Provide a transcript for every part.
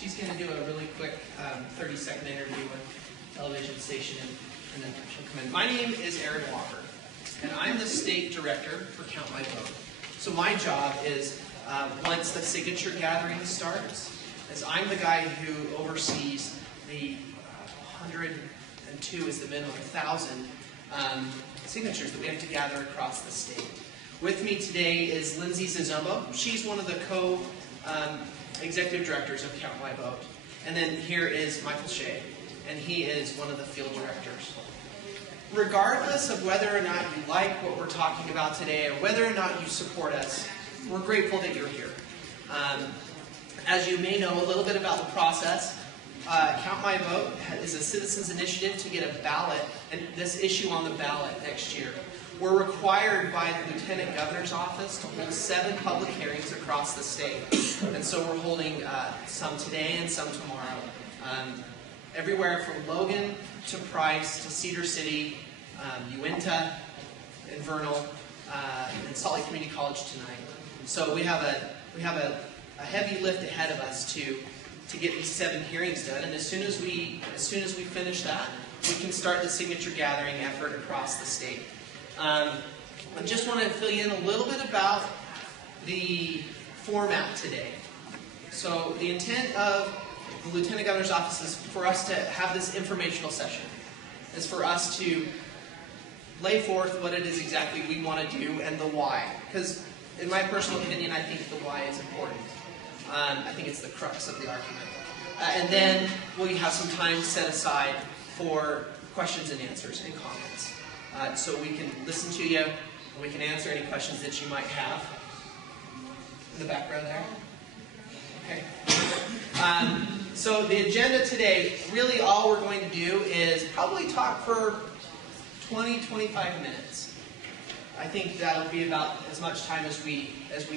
She's going to do a really quick 30-second interview with television station, and then she'll come in. My name is Aaron Walker, and I'm the state director for Count My Vote. So my job is, once the signature gathering starts, is I'm the guy who oversees the 102 is the minimum, 1,000 signatures that we have to gather across the state. With me today is Lindsay Zizombo. She's one of the co-executive directors of Count My Vote. And then here is Michael Shea, and he is one of the field directors. Regardless of whether or not you like what we're talking about today, or whether or not you support us, we're grateful that you're here. As you may know a little bit about the process, Count My Vote is a citizens initiative to get a ballot, and this issue on the ballot next year. We're required by the Lieutenant Governor's Office to hold 7 public hearings across the state. And so we're holding some today and some tomorrow. Everywhere from Logan to Price to Cedar City, Uinta, and Vernal, and Salt Lake Community College tonight. So we have a heavy lift ahead of us to get these 7 hearings done. And as soon as we finish that, we can start the signature gathering effort across the state. I just want to fill you in a little bit about the format today. So the intent of the Lieutenant Governor's Office is for us to have this informational session. It's for us to lay forth what it is exactly we want to do and the why. Because in my personal opinion, I think the why is important. I think it's the crux of the argument. And then we'll have some time set aside for questions and answers and comments. So we can listen to you, and we can answer any questions that you might have. In the back row there. Okay. So the agenda today, really all we're going to do is probably talk for 20-25 minutes. I think that'll be about as much time as we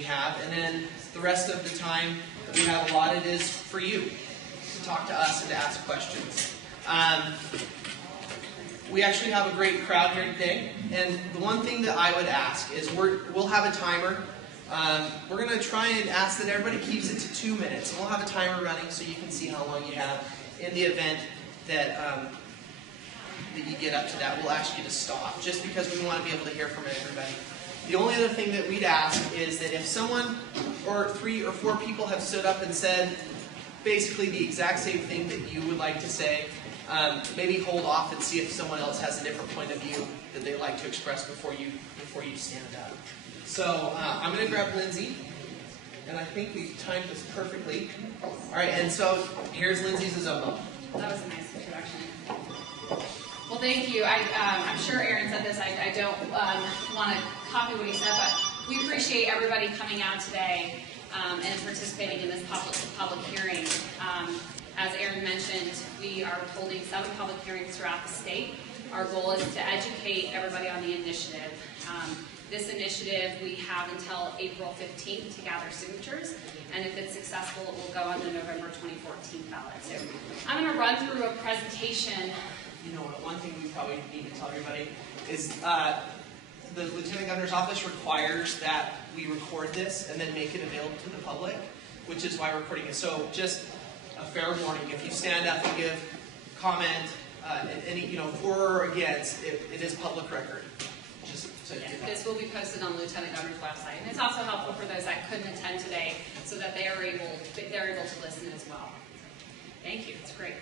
have, and then the rest of the time that we have allotted is for you to talk to us and to ask questions. We actually have a great crowd here today, and the one thing that I would ask is we'll have a timer. We're going to try and ask that everybody keeps it to 2 minutes. We'll have a timer running so you can see how long you have. In the event that that you get up to that, we'll ask you to stop, just because we want to be able to hear from everybody. The only other thing that we'd ask is that if someone, or 3 or 4 people have stood up and said basically the exact same thing that you would like to say, maybe hold off and see if someone else has a different point of view that they'd like to express before you stand up. So I'm going to grab Lindsay, and I think we've timed this perfectly. All right, and so here's Lindsay Zizombo. That was a nice introduction. Well, thank you. I'm sure Aaron said this. I don't want to copy what he said, but we appreciate everybody coming out today and participating in this public hearing. As Aaron mentioned, we are holding 7 public hearings throughout the state. Our goal is to educate everybody on the initiative. This initiative, we have until April 15th to gather signatures, and if it's successful, it will go on the November 2014 ballot. So I'm going to run through a presentation. You know what, one thing we probably need to tell everybody is the Lieutenant Governor's Office requires that we record this and then make it available to the public, which is why we're recording it. So just a fair warning, if you stand up and give comment, any, for or against, it is public record. This will be posted on the Lieutenant Governor's website, and it's also helpful for those that couldn't attend today, so that they're able to listen as well. Thank you. It's great.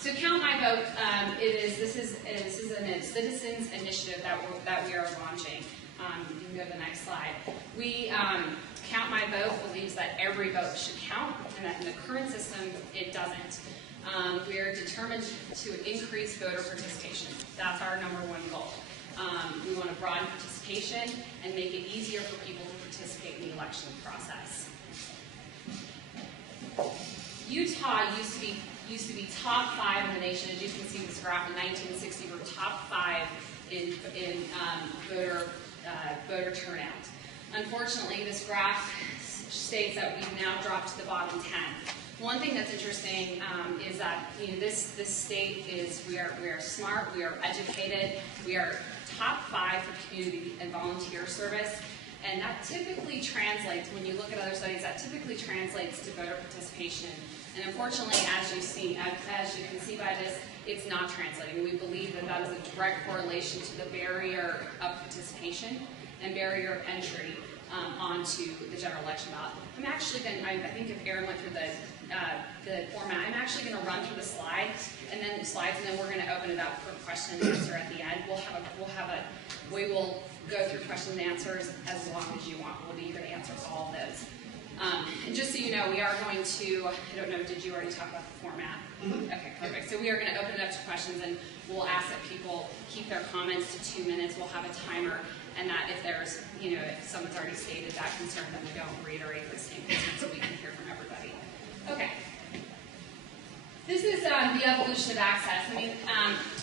So Count My Vote, this is a citizens initiative that we are launching. You can go to the next slide. We Count My Vote believes that every vote should count, and that in the current system it doesn't. We are determined to increase voter participation. That's our #1 goal. We want to broaden participation and make it easier for people to participate in the election process. Utah used to be top 5 in the nation. As you can see in this graph, in 1960 we're top 5 in voter turnout. Unfortunately, this graph states that we've now dropped to the bottom 10. One thing that's interesting is that this state is we are smart, we are educated, we are top 5 for community and volunteer service. And that typically translates, when you look at other studies, that typically translates to voter participation. And unfortunately, as you can see by this, it's not translating. We believe that that is a direct correlation to the barrier of participation and barrier of entry onto the general election ballot. I'm actually going to, I think if Aaron went through the format, I'm actually going to run through the slides, and then we're going to open it up for question and answer at the end. We will go through question and answers as long as you want. We'll be eager to answer all of those. And just so you know, we are going to, I don't know, did you already talk about the format? Mm-hmm. Okay, perfect. So we are going to open it up to questions, and we'll ask that people keep their comments to 2 minutes. We'll have a timer, and that if there's, if someone's already stated that concern, then we don't reiterate the same concern so we can hear from everybody. Okay. This is the evolution of access. I mean,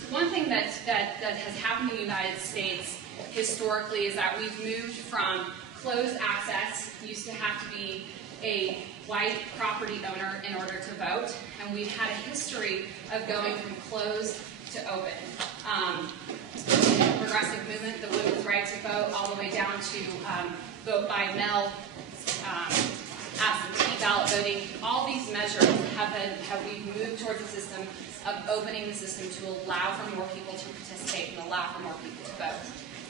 one thing that has happened in the United States historically is that we've moved from closed access, used to have to be a white property owner in order to vote, and we've had a history of going from closed to open. Progressive movement, the women's right to vote, all the way down to vote by mail, absentee ballot voting. All these measures have we moved towards a system of opening the system to allow for more people to participate and allow for more people to vote.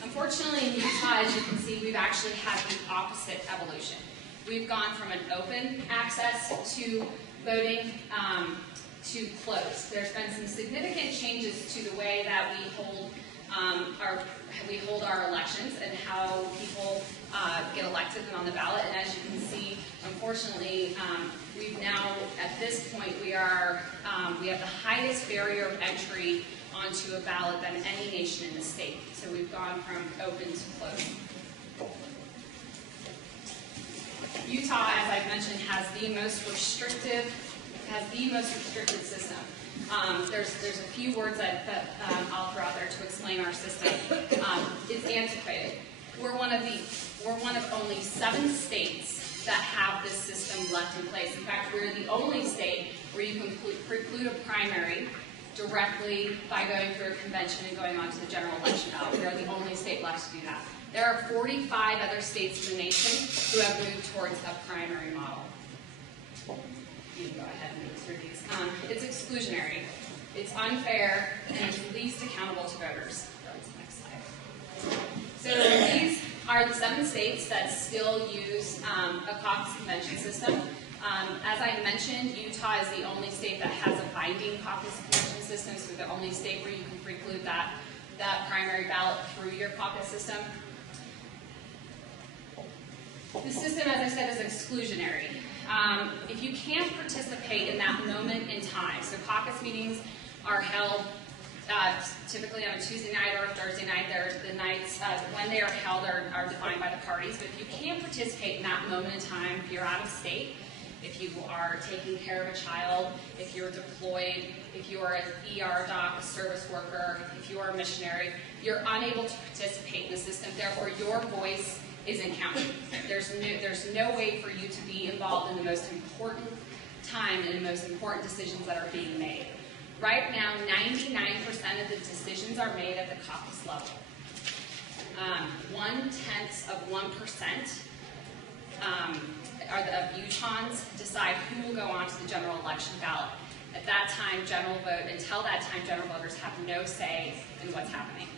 Unfortunately, in Utah, as you can see, we've actually had the opposite evolution. We've gone from an open access to voting to closed. There's been some significant changes to the way that we hold our elections and how people get elected and on the ballot. And as you can see, unfortunately, we've now, at this point, we have the highest barrier of entry onto a ballot than any nation in the state. So we've gone from open to closed. Utah, as I've mentioned, has the most restrictive system. There's a few words that I'll throw out there to explain our system. It's antiquated. We're one of only 7 states that have this system left in place. In fact, we're the only state where you can preclude a primary directly by going through a convention and going on to the general election ballot. We are the only state left to do that. There are 45 other states in the nation who have moved towards a primary model. You can go ahead and move through these. It's exclusionary, it's unfair, and it's least accountable to voters. Go to the next slide. So these are the 7 states that still use a caucus convention system. As I mentioned, Utah is the only state that has a binding caucus convention system, so we're the only state where you can preclude that primary ballot through your caucus system. The system, as I said, is exclusionary. If you can't participate in that moment in time, so caucus meetings are held typically on a Tuesday night or a Thursday night. The nights when they are held are defined by the parties, but if you can't participate in that moment in time, if you're out of state, if you are taking care of a child, if you're deployed, if you are an ER doc, a service worker, if you are a missionary, you're unable to participate in the system. Therefore, your voice isn't counted. There's no way for you to be involved in the most important time and the most important decisions that are being made. Right now, 99% of the decisions are made at the caucus level. 0.1% of Utahns decide who will go on to the general election ballot. At that time, until that time, general voters have no say in what's happening.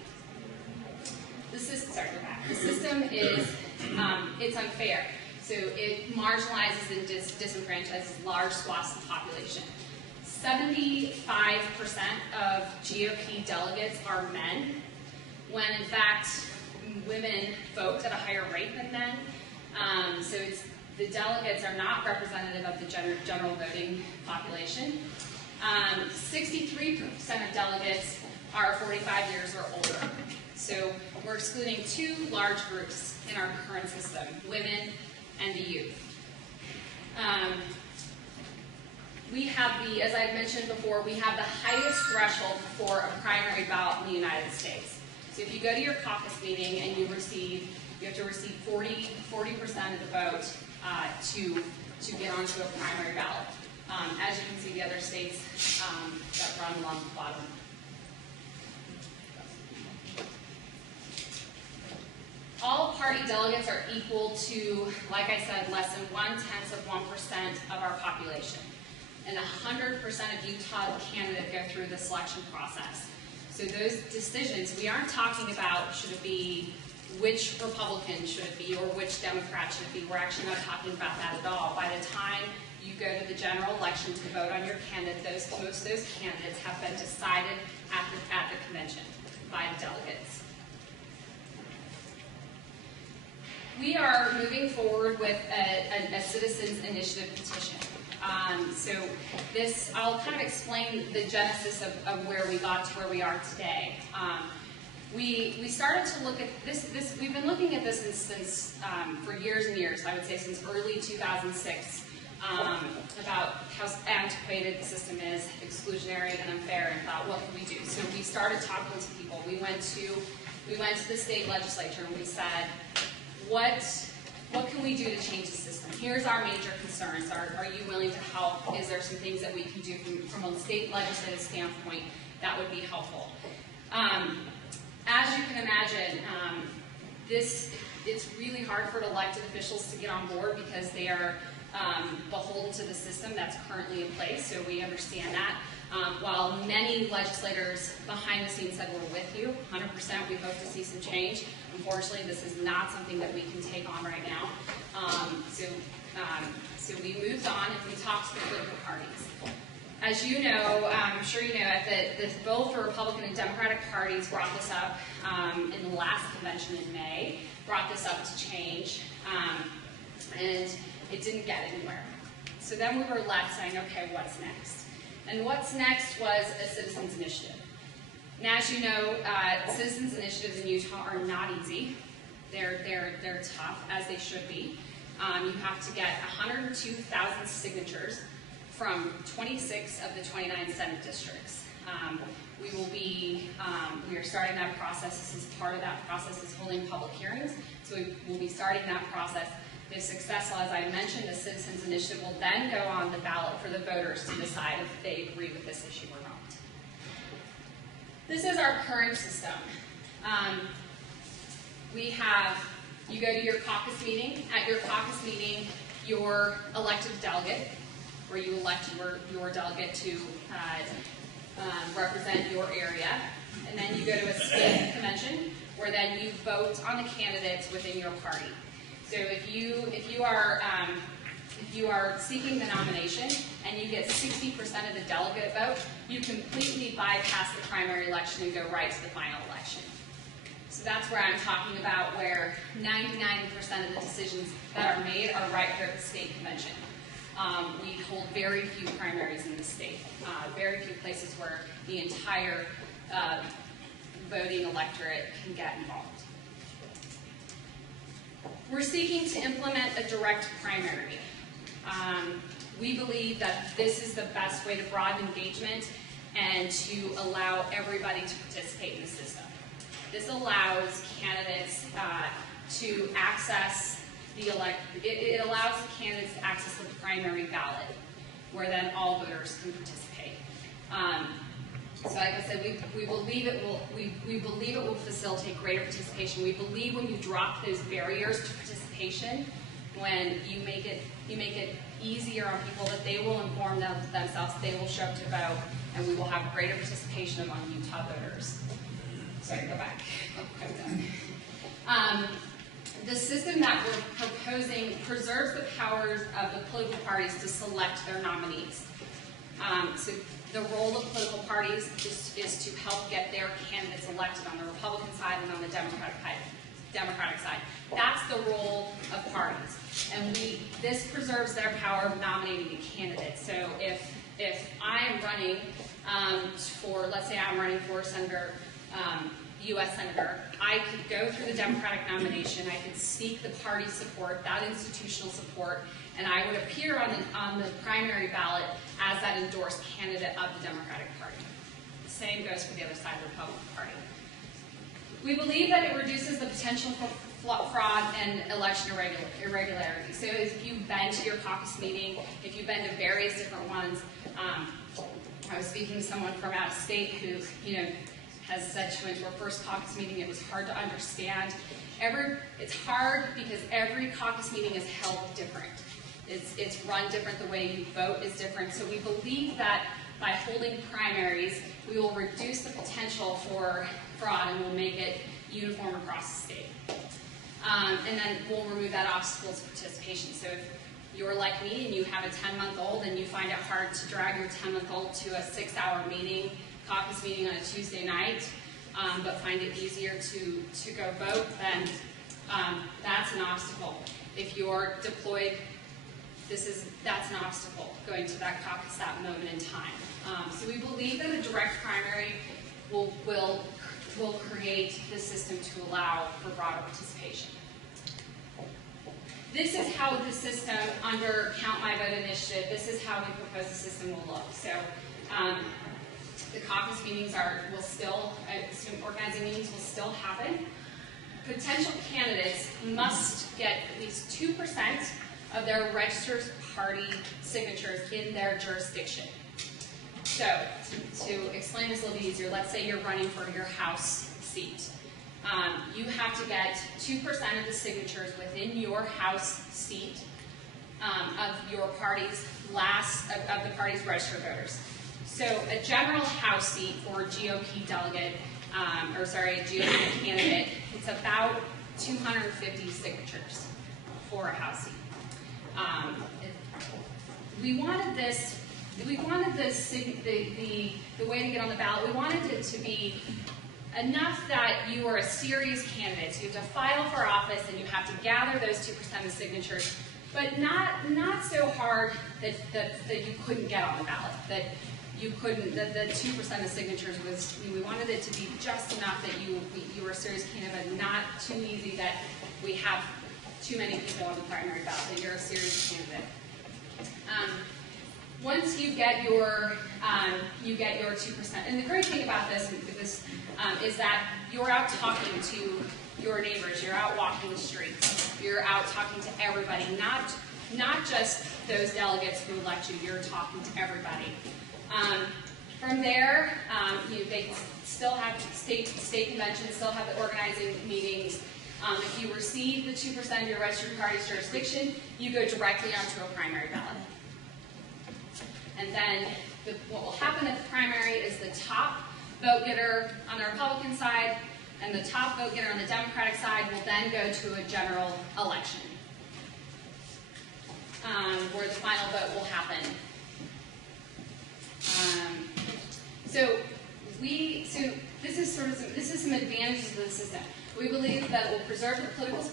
The system is, it's unfair. So it marginalizes and disenfranchises large swaths of the population. 75% of GOP delegates are men, when in fact women vote at a higher rate than men. So the delegates are not representative of the general voting population. 63% of delegates are 45 years or older. So we're excluding 2 large groups in our current system, women and the youth. We have as I mentioned before, we have the highest threshold for a primary ballot in the United States. So if you go to your caucus meeting and you have to receive 40% of the vote to get onto a primary ballot. As you can see, the other states that run along the bottom. All party delegates are equal to, like I said, less than 0.1% of our population. And 100% of Utah candidates go through the selection process. So those decisions, we aren't talking about should it be which Republican should it be or which Democrat should it be. We're actually not talking about that at all. By the time you go to the general election to vote on your candidate, most of those candidates have been decided at the convention by the delegates. We are moving forward with a citizens initiative petition. So this, I'll kind of explain the genesis of where we got to where we are today. We started to look at this, we've been looking at this since for years and years, I would say since early 2006, about how antiquated the system is, exclusionary and unfair, and thought, what can we do? So we started talking to people. We went to the state legislature and we said, what can we do to change the system? Here's our major concerns. Are you willing to help? Is there some things that we can do from a state legislative standpoint that would be helpful? As you can imagine, it's really hard for elected officials to get on board because they are beholden to the system that's currently in place, so we understand that. While many legislators behind the scenes said we're with you, 100%, we hope to see some change. Unfortunately, this is not something that we can take on right now. So we moved on and we talked to the political parties. As you know, I'm sure you know, both the Republican and Democratic parties brought this up in the last convention in May, brought this up to change, and it didn't get anywhere. So then we were left saying, okay, what's next? And what's next was a citizens initiative. Now, as you know, citizens initiatives in Utah are not easy. They're tough, as they should be. You have to get 102,000 signatures from 26 of the 29 Senate districts. We are starting that process. This is part of that process is holding public hearings. So we will be starting that process. If successful, as I mentioned, the citizens initiative will then go on the ballot for the voters to decide if they agree with this issue or not. This is our current system. You go to your caucus meeting. At your caucus meeting, your elected delegate, where you elect your delegate to represent your area. And then you go to a state convention, where then you vote on the candidates within your party. So if you are seeking the nomination and you get 60% of the delegate vote, you completely bypass the primary election and go right to the final election. So that's where I'm talking about where 99% of the decisions that are made are right here at the state convention. We hold very few primaries in the state, very few places where the entire voting electorate can get involved. We're seeking to implement a direct primary. We believe that this is the best way to broaden engagement and to allow everybody to participate in the system. This allows candidates to access it allows the candidates to access the primary ballot, where then all voters can participate. So like I said, we believe it will facilitate greater participation. We believe when you drop those barriers to participation, when you make it easier on people, that they will inform themselves, they will show up to vote, and we will have greater participation among Utah voters. Sorry, go back. The system that we're proposing preserves the powers of the political parties to select their nominees. So the role of political parties is to help get their candidates elected on the Republican side and on the Democratic side. That's the role of parties. And this preserves their power of nominating a candidate. So if I am running let's say I'm running for Senator, U.S. Senator, I could go through the Democratic nomination, I could seek the party support, that institutional support, and I would appear on the primary ballot as that endorsed candidate of the Democratic Party. The same goes for the other side of the Republican Party. We believe that it reduces the potential for fraud and election irregularity. So if you've been to your caucus meeting, if you've been to various different ones, I was speaking to someone from out of state who, has said she went to her first caucus meeting, it was hard to understand. It's hard because every caucus meeting is held different. It's run different. The way you vote is different. So we believe that by holding primaries, we will reduce the potential for fraud and we'll make it uniform across the state. And then we'll remove that obstacle to participation. So if you're like me and you have a 10-month-old and you find it hard to drag your 10-month-old to a 6-hour meeting, caucus meeting on a Tuesday night, but find it easier to go vote, then that's an obstacle. If you're deployed, that's an obstacle going to that caucus that moment in time. So we believe that a direct primary will create the system to allow for broader participation. This is how the system under Count My Vote initiative, this is how we propose the system will look. So the caucus meetings will still, organizing meetings will still happen. Potential candidates must get at least 2% of their registered party signatures in their jurisdiction. So to explain this a little bit easier, let's say you're running for your House seat. You have to get 2% of the signatures within your House seat of your party's of the party's registered voters. So a general House seat for a GOP delegate, GOP candidate, it's about 250 signatures for a House seat. We wanted the way to get on the ballot, we wanted it to be enough that you are a serious candidate. So you have to file for office and you have to gather those 2% of signatures, but not so hard that you couldn't get on the ballot, that you couldn't, that the 2% of signatures was, we wanted it to be just enough that you were a serious candidate, but not too easy that we have too many people on the primary ballot, that you're a serious candidate. Once you get your 2%, and the great thing about this is that you're out talking to your neighbors, you're out walking the streets, you're out talking to everybody, not just those delegates who elect you, you're talking to everybody. From there, they still have state conventions, still have the organizing meetings. If you receive the 2% of your registered party's jurisdiction, you go directly onto a primary ballot. And then what will happen at the primary is the top vote getter on the Republican side and the top vote getter on the Democratic side will then go to a general election where the final vote will happen. So this is some advantages of the system. We believe that it will preserve the political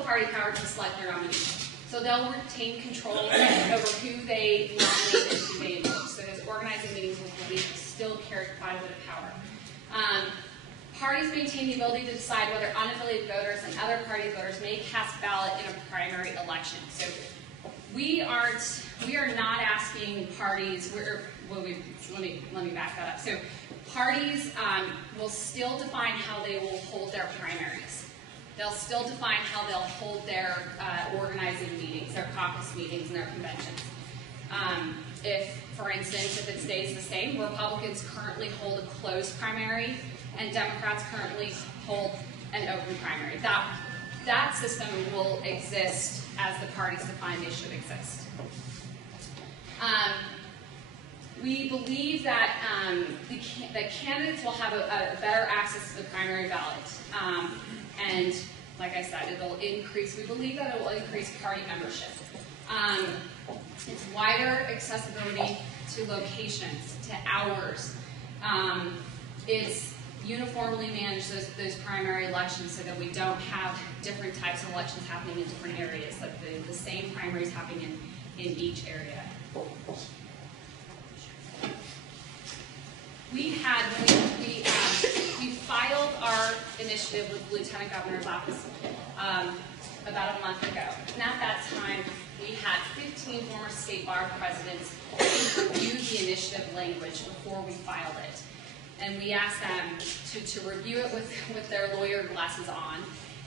party power to select their nominees. So they'll retain control over who they nominate and who they endorse. So those organizing meetings will still carry quite a bit of power. Parties maintain the ability to decide whether unaffiliated voters and other party voters may cast ballot in a primary election. So we are not asking parties. Let me back that up. So parties will still define how they will hold their primaries. They'll still define how they'll hold their organizing meetings, their caucus meetings, and their conventions. If, for instance, if it stays the same, Republicans currently hold a closed primary, and Democrats currently hold an open primary. That system will exist as the parties define they should exist. We believe that the candidates will have a better access to the primary ballot. And like I said, it'll increase, we believe that it will increase party membership. It's wider accessibility to locations, to hours. It's uniformly manage those primary elections so that we don't have different types of elections happening in different areas, that the same primaries happening in each area. We filed our initiative with the Lieutenant Governor's office about a month ago. And at that time, we had 15 former state bar presidents review the initiative language before we filed it. And we asked them to review it with their lawyer glasses on.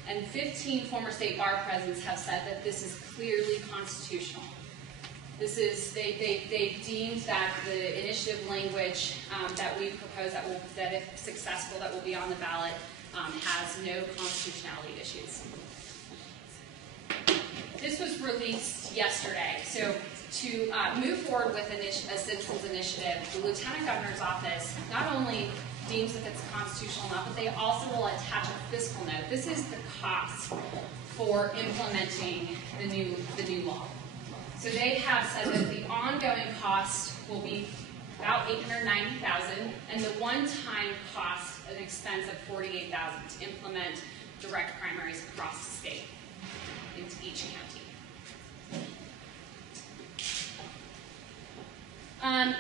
And 15 former state bar presidents have said that this is clearly constitutional. They deemed that the initiative language that we propose, that if successful, that will be on the ballot, has no constitutionality issues. This was released yesterday. So to move forward with a citizens initiative, the Lieutenant Governor's Office not only deems if it's constitutional enough, but they also will attach a fiscal note. This is the cost for implementing the new law. So they have said that the ongoing cost will be about $890,000, and the one-time cost, an expense of $48,000 to implement direct primaries across the state into each county.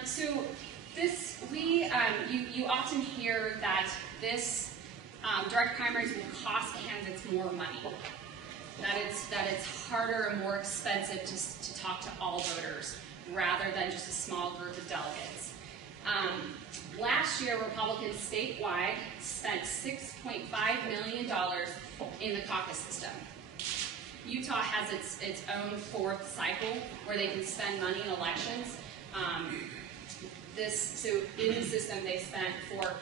So this, you often hear that this direct primaries will cost candidates more money. That it's harder and more expensive to talk to all voters rather than just a small group of delegates. Last year, Republicans statewide spent $6.5 million in the caucus system. Utah has its own fourth cycle where they can spend money in elections. So in the system, they spent for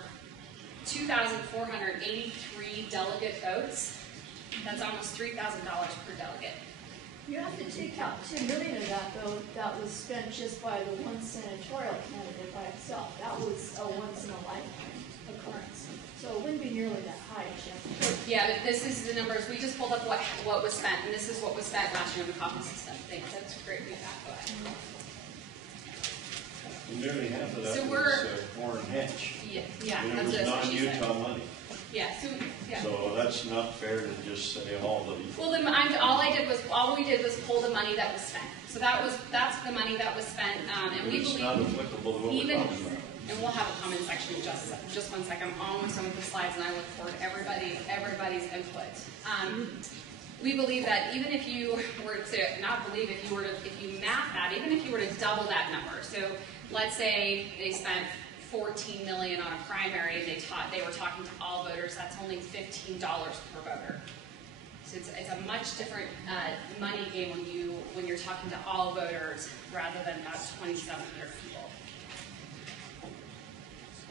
2,483 delegate votes. That's almost $3,000 per delegate. You have to take out $2 million of that, though, that was spent just by the one senatorial candidate by itself. That was a once-in-a-lifetime occurrence. So it wouldn't be nearly that high, Jim. Yeah, but this is the numbers. We just pulled up what was spent, and this is what was spent last year in the caucus system. Thanks. That's great feedback. Go ahead. Nearly half of that So was Warren Hatch. Yeah, And it that's was what she said. non-Utah money. Yeah, yeah. So that's not fair to just say all the. Well, all we did was pull the money that was spent. So that's the money that was spent, and we It's believe not applicable to what we're even, talking about. and we'll have a comment section in just 1 second. I'm almost done with the slides, and I look forward to everybody's input. We believe that even if you were to if you math that, even if you were to double that number, so let's say they spent $14 million on a primary, and they were talking to all voters, that's only $15 per voter. So it's a much different money game when you're talking to all voters rather than about 2,700 people.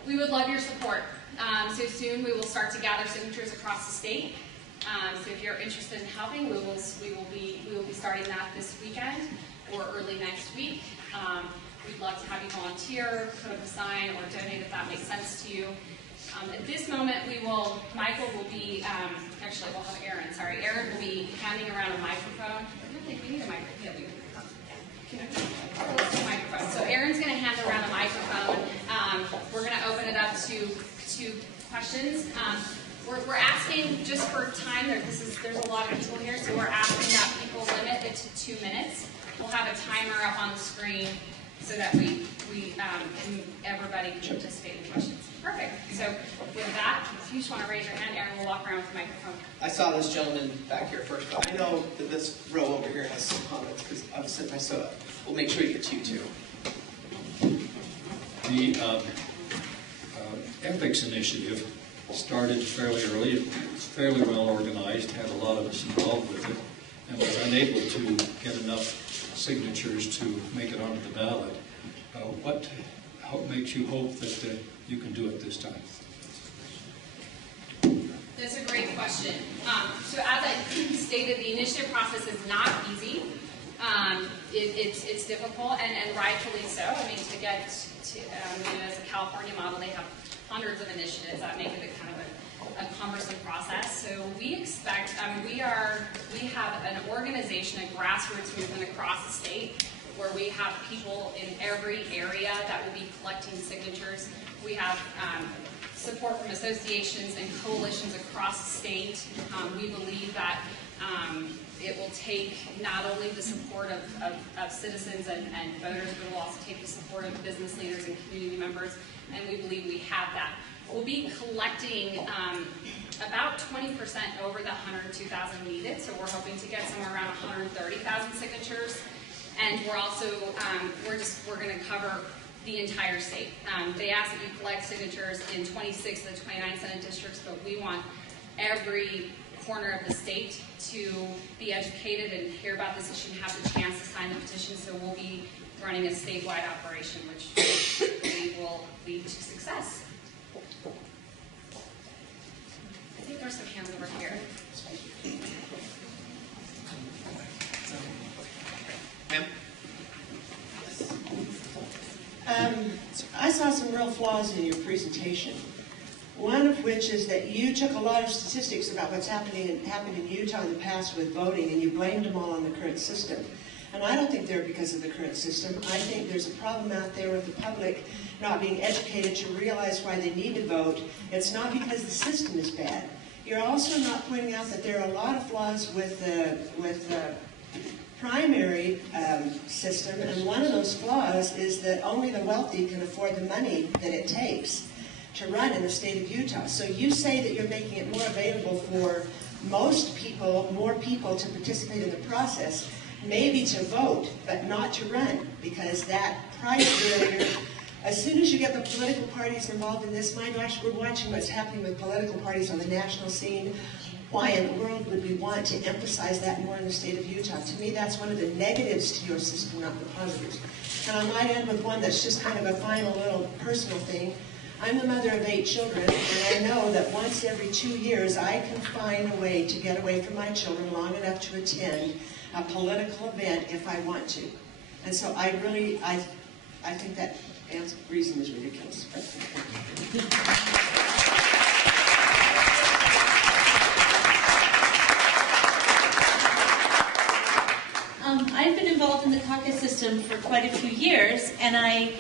We would love your support. So soon we will start to gather signatures across the state. So if you're interested in helping, we will be starting that this weekend or early next week. We'd love to have you volunteer, put up a sign, or donate if that makes sense to you. At this moment, Michael will be, actually we'll have Aaron, sorry. Aaron will be handing around a microphone. I don't think we need a microphone. Yeah, we need a microphone. So Aaron's going to hand around a microphone. We're going to open it up to questions. We're asking, just for time, there's a lot of people here, so we're asking that people limit it to 2 minutes. We'll have a timer up on the screen so that everybody can participate in questions. Perfect. So with that, if you just want to raise your hand, Aaron will walk around with the microphone. I saw this gentleman back here first, but I know that this row over here has some comments because I've sent my soda. We'll make sure you get to you too. The ethics initiative started fairly early. It's fairly well organized, had a lot of us involved with it, and was unable to get enough signatures to make it onto the ballot. What makes you hope that you can do it this time? That's a great question. So as I stated, the initiative process is not easy. It's difficult, and rightfully so. I mean, to get to, as a California model, they have hundreds of initiatives that make it a kind of a cumbersome process. So we expect, we have an organization, a grassroots movement across the state where we have people in every area that will be collecting signatures. We have support from associations and coalitions across the state. We believe that it will take not only the support of citizens and voters, but it will also take the support of business leaders and community members, and we believe we have that. We'll be collecting about 20% over the 102,000 needed, so we're hoping to get somewhere around 130,000 signatures. And we're also, we're going to cover the entire state. They ask that you collect signatures in 26 of the 29 Senate districts, but we want every corner of the state to be educated and hear about this issue and have the chance to sign the petition. So we'll be running a statewide operation, which we will lead to success. I think there's some hands over here. Ma'am? I saw some real flaws in your presentation. One of which is that you took a lot of statistics about what's happened in Utah in the past with voting, and you blamed them all on the current system. And I don't think they're because of the current system. I think there's a problem out there with the public not being educated to realize why they need to vote. It's not because the system is bad. You're also not pointing out that there are a lot of flaws with the primary system, and one of those flaws is that only the wealthy can afford the money that it takes to run in the state of Utah. So you say that you're making it more available for most people, more people to participate in the process, maybe to vote, but not to run, because that price barrier, as soon as you get the political parties involved in this, my gosh, we're watching what's happening with political parties on the national scene. Why in the world would we want to emphasize that more in the state of Utah? To me, that's one of the negatives to your system, not the positives. And I might end with one that's just kind of a final little personal thing. I'm the mother of 8 children, and I know that once every 2 years I can find a way to get away from my children long enough to attend a political event if I want to. And so I think that reason is ridiculous. I've been involved in the caucus system for quite a few years, and I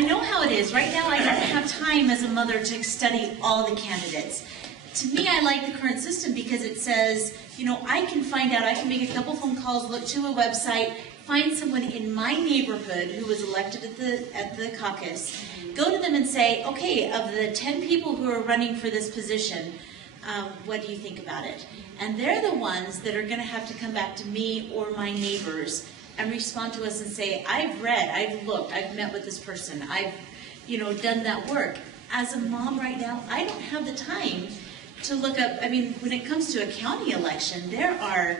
know how it is. Right now, I don't have time as a mother to study all the candidates. To me, I like the current system because it says, you know, I can find out, I can make a couple phone calls, look to a website, find someone in my neighborhood who was elected at the caucus, go to them and say, okay, of the 10 people who are running for this position, what do you think about it? And they're the ones that are going to have to come back to me or my neighbors and respond to us and say, I've read, I've looked, I've met with this person, I've, done that work. As a mom right now, I don't have the time to look up. I mean, when it comes to a county election, there are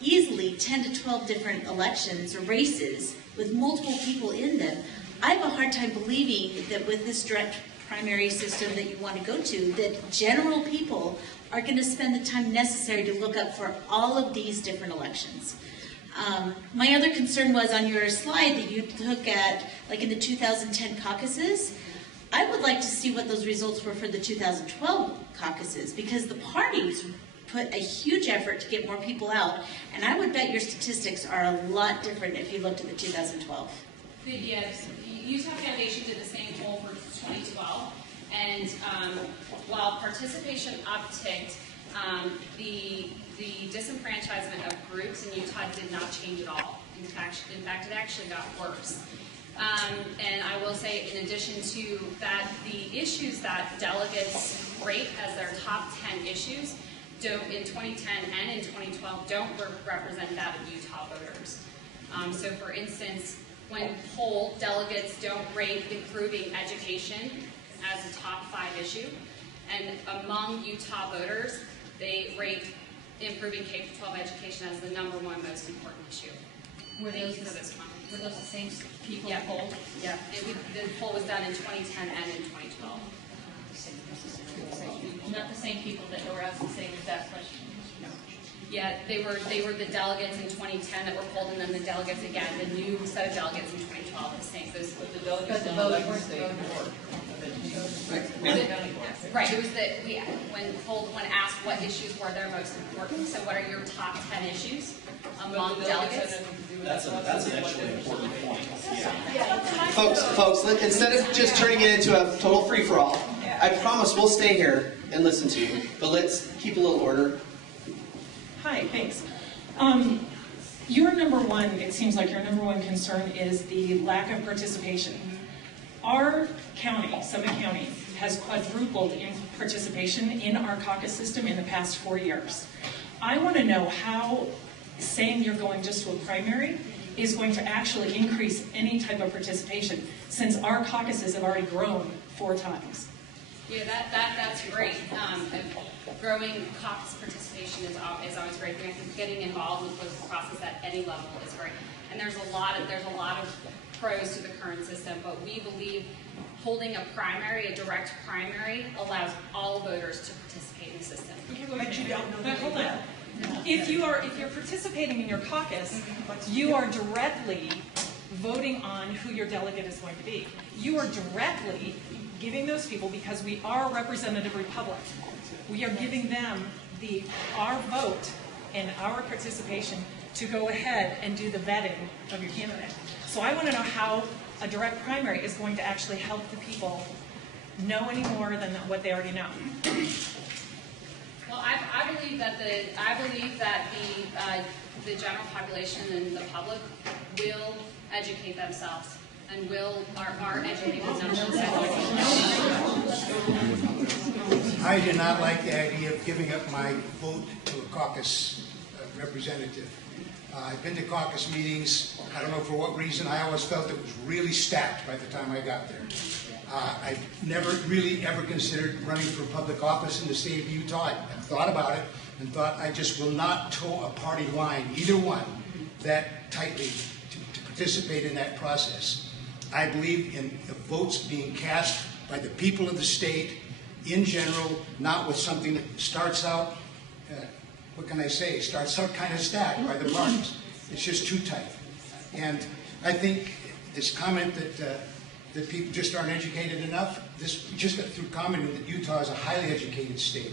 easily 10 to 12 different elections or races with multiple people in them. I have a hard time believing that with this direct primary system that you want to go to, that general people are going to spend the time necessary to look up for all of these different elections. My other concern was on your slide that you took at, like in the 2010 caucuses, I would like to see what those results were for the 2012 caucuses, because the parties put a huge effort to get more people out, and I would bet your statistics are a lot different if you looked at the 2012. Yes, Utah Foundation did the same poll for 2012, and while participation upticked, the disenfranchisement of groups in Utah did not change at all. In fact, it actually got worse. And I will say, in addition to that, the issues that delegates rate as their top 10 issues don't, in 2010 and in 2012, don't represent that of Utah voters. So, for instance, when polled, delegates don't rate improving education as a top 5 issue, and among Utah voters, they rate improving K-12 education as the #1 most important issue. Were those for this one. Were those the same people Yeah. polled? Yeah, the poll was done in 2010 and in 2012. Not the same people that were asked the same exact question. Yeah, they were the delegates in 2010 that were polled, and then the delegates again, the new set of delegates in 2012. The same. Those, But the delegates don't elect the state board. right. It was when asked what issues were their most important. So, what are your top 10 issues among delegates? That's an actually important point. Yeah. Folks, instead of just turning it into a total free-for-all, I promise we'll stay here and listen to you, but let's keep a little order. Hi, thanks. It seems like your number one concern is the lack of participation. Our county, Summit County, has quadrupled in participation in our caucus system in the past 4 years. I want to know how saying you're going just to a primary is going to actually increase any type of participation, since our caucuses have already grown 4 times. Yeah, that's great. Growing caucus participation is always great. I think getting involved with the process at any level is great. And there's a lot of pros to the current system, but we believe holding a primary, a direct primary, allows all voters to participate in the system. Okay, wait a But you minute. don't know But that hold you on. will. If you're participating in your caucus, you are directly voting on who your delegate is going to be. You are directly giving those people, because we are a representative republic, we are giving them our vote and our participation to go ahead and do the vetting of your candidate. So I want to know how a direct primary is going to actually help the people know any more than what they already know. Well, I believe that the general population and the public will educate themselves and are educating themselves. I do not like the idea of giving up my vote to a caucus representative. I've been to caucus meetings. I don't know for what reason. I always felt it was really stacked by the time I got there. I've never really ever considered running for public office in the state of Utah. I've thought about it and thought I just will not toe a party line, either one, that tightly to participate in that process. I believe in the votes being cast by the people of the state in general, not with something that starts out, what can I say, starts out kind of stacked by the parties. It's just too tight. And I think this comment that people just aren't educated enough, we just got through commenting that Utah is a highly educated state.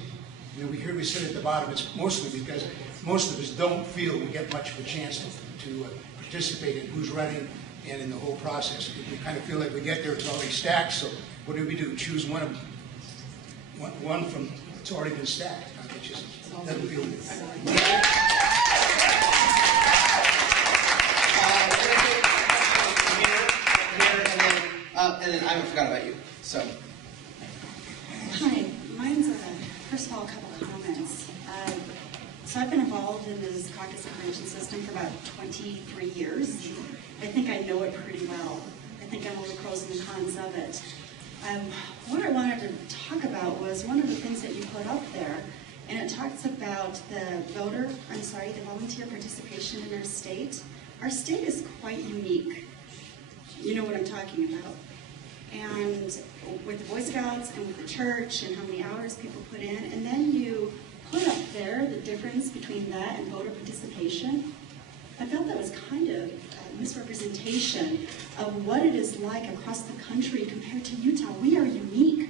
You know, we sit at the bottom. It's mostly because most of us don't feel we get much of a chance to participate in who's running and in the whole process. We kind of feel like we get there, it's already stacked, so what do? Choose one from what's already been stacked. It just doesn't feel good. And then I forgot about you. So. Hi, mine's first of all, a couple of comments. So I've been involved in this caucus information system for about 23 years. I think I know it pretty well. I think I know the pros and the cons of it. What I wanted to talk about was one of the things that you put up there, and it talks about the volunteer participation in our state. Our state is quite unique. You know what I'm talking about. And with the Boy Scouts and with the church and how many hours people put in, and then you put up there the difference between that and voter participation. I felt that was kind of a misrepresentation of what it is like across the country compared to Utah. We are unique.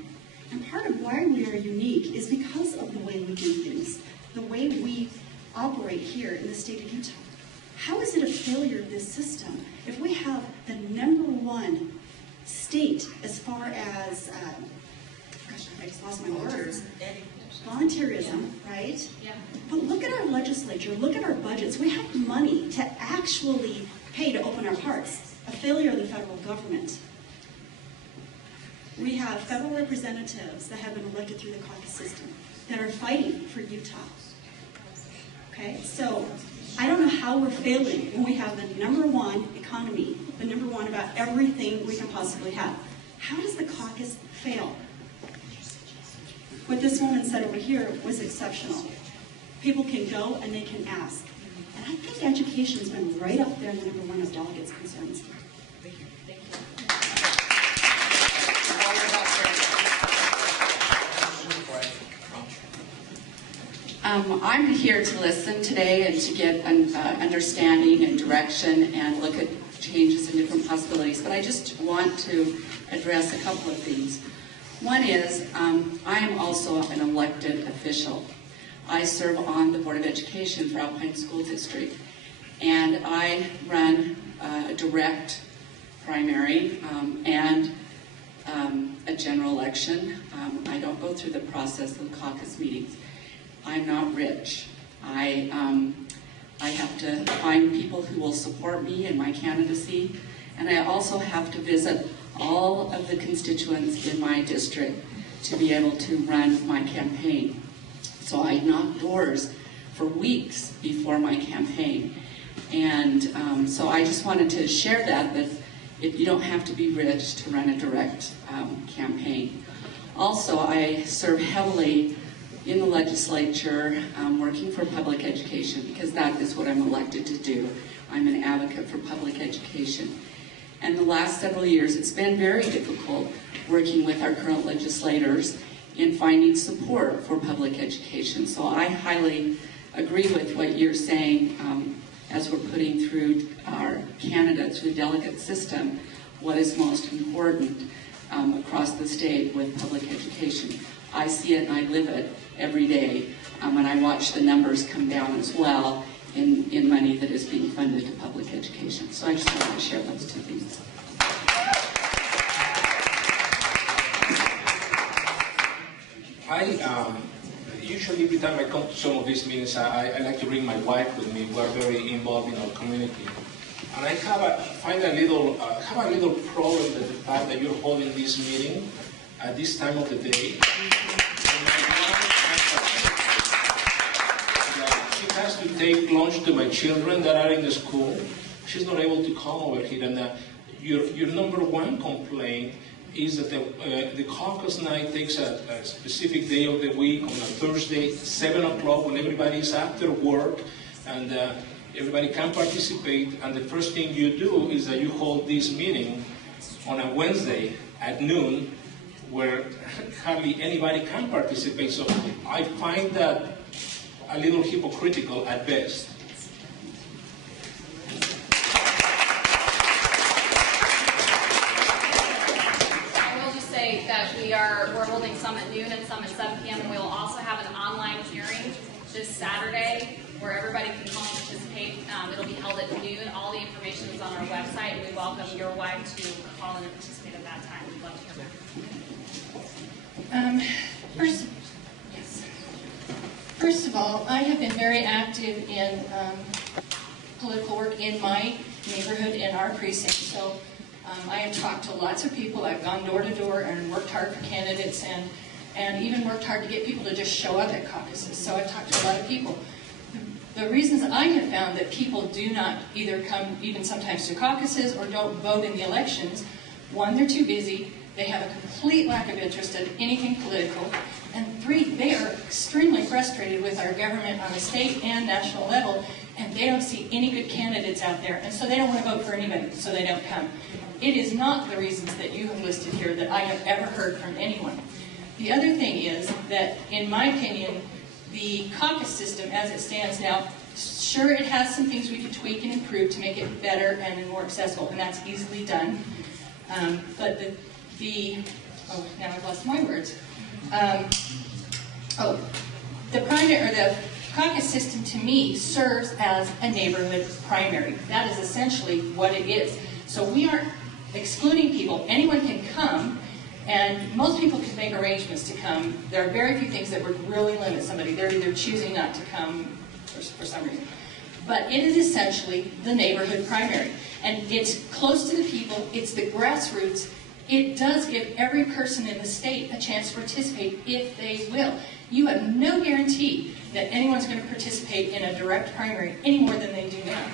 And part of why we are unique is because of the way we do things, the way we operate here in the state of Utah. How is it a failure of this system if we have the #1 state as far as, I just lost my words, volunteerism, right? Yeah. But look at our legislature, look at our budgets. We have money to actually pay to open our parks. A failure of the federal government. We have federal representatives that have been elected through the caucus system that are fighting for Utah. Okay, so I don't know how we're failing when we have the #1 economy, the #1 about everything we can possibly have. How does the caucus fail? What this woman said over here was exceptional. People can go and they can ask. And I think education's been right up there in the #1 of delegates' concerns. Thank you. Thank you. I'm here to listen today and to get an understanding and direction and look at changes and different possibilities. But I just want to address a couple of things. One is, I am also an elected official. I serve on the Board of Education for Alpine School District, and I run a direct primary and a general election. I don't go through the process of the caucus meetings. I'm not rich. I have to find people who will support me in my candidacy, and I also have to visit all of the constituents in my district to be able to run my campaign. So I knock doors for weeks before my campaign. And so I just wanted to share that if you don't have to be rich to run a direct campaign. Also, I serve heavily in the legislature working for public education because that is what I'm elected to do. I'm an advocate for public education. And the last several years, it's been very difficult working with our current legislators in finding support for public education. So I highly agree with what you're saying as we're putting through our candidates through the delegate system, what is most important across the state with public education. I see it and I live it every day, and I watch the numbers come down as well in money that is being funded to public education. So I just wanted to share those two things. Usually every time I come to some of these meetings, I like to bring my wife with me. We're very involved in our community. And I find a little problem with the fact that you're holding this meeting at this time of the day. She has to take lunch to my children that are in the school. She's not able to come over here. And your number one complaint is that the caucus night takes a specific day of the week on a Thursday, 7 o'clock, when everybody is after work and everybody can participate. And the first thing you do is that you hold this meeting on a Wednesday at noon, where hardly anybody can participate. So I find that a little hypocritical at best. That we're holding some at noon and some at 7 p.m. and we will also have an online hearing this Saturday where everybody can come and participate. It'll be held at noon. All the information is on our website, and we welcome your wife to call in and participate at that time. We'd love to hear that. First of all, I have been very active in political work in my neighborhood, in our precinct. So I have talked to lots of people. I've gone door to door and worked hard for candidates and even worked hard to get people to just show up at caucuses. So I've talked to a lot of people. The reasons I have found that people do not either come even sometimes to caucuses or don't vote in the elections, one, they're too busy, they have a complete lack of interest in anything political, and three, they are extremely frustrated with our government on a state and national level, and they don't see any good candidates out there, and so they don't want to vote for anybody, so they don't come. It is not the reasons that you have listed here that I have ever heard from anyone. The other thing is that, in my opinion, the caucus system as it stands now, sure, it has some things we could tweak and improve to make it better and more accessible, and that's easily done. But oh, now I've lost my words. The caucus system to me serves as a neighborhood primary. That is essentially what it is. So we aren't excluding people. Anyone can come, and most people can make arrangements to come. There are very few things that would really limit somebody. They're either choosing not to come for some reason. But it is essentially the neighborhood primary. And it's close to the people. It's the grassroots. It does give every person in the state a chance to participate if they will. You have no guarantee that anyone's going to participate in a direct primary any more than they do now.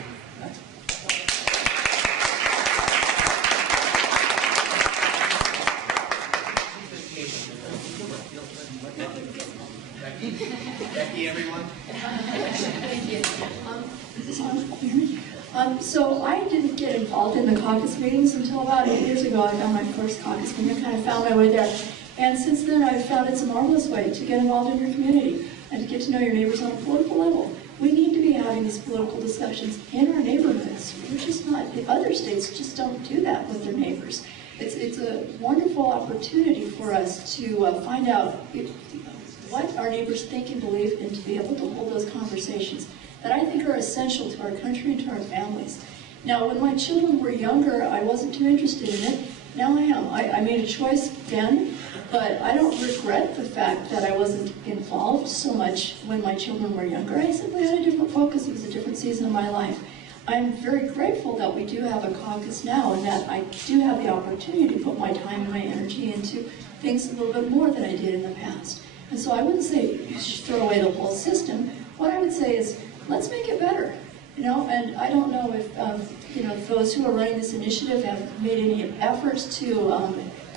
Becky, everyone. Thank you. Is this on? So I didn't get involved in the caucus meetings until about 8 years ago. I found my first caucus meeting. I kind of found my way there. And since then, I've found it's a marvelous way to get involved in your community and to get to know your neighbors on a political level. We need to be having these political discussions in our neighborhoods. We're just not, the other states just don't do that with their neighbors. It's a wonderful opportunity for us to find out what our neighbors think and believe, and to be able to hold those conversations that I think are essential to our country and to our families. Now, when my children were younger, I wasn't too interested in it. Now I am. I made a choice then, but I don't regret the fact that I wasn't involved so much when my children were younger. I simply had a different focus. It was a different season of my life. I'm very grateful that we do have a caucus now, and that I do have the opportunity to put my time and my energy into things a little bit more than I did in the past. And so I wouldn't say you should throw away the whole system. What I would say is, let's make it better. And I don't know if those who are running this initiative have made any efforts to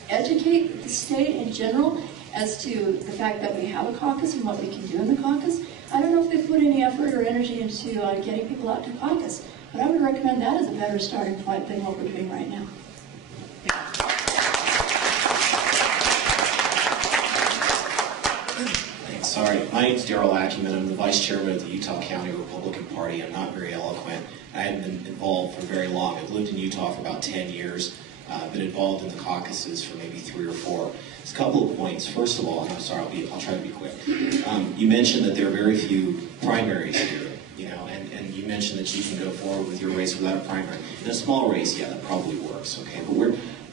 educate the state in general as to the fact that we have a caucus and what we can do in the caucus. I don't know if they put any effort or energy into getting people out to caucus, but I would recommend that as a better starting point than what we're doing right now. my name's Darrell Acumen. I'm the vice chairman of the Utah County Republican Party. I'm not very eloquent. I haven't been involved for very long. I've lived in Utah for about 10 years. I've been involved in the caucuses for maybe 3 or 4. There's a couple of points. First of all, and I'm sorry, I'll try to be quick. You mentioned that there are very few primaries here, and you mentioned that you can go forward with your race without a primary. In a small race, yeah, that probably works, okay?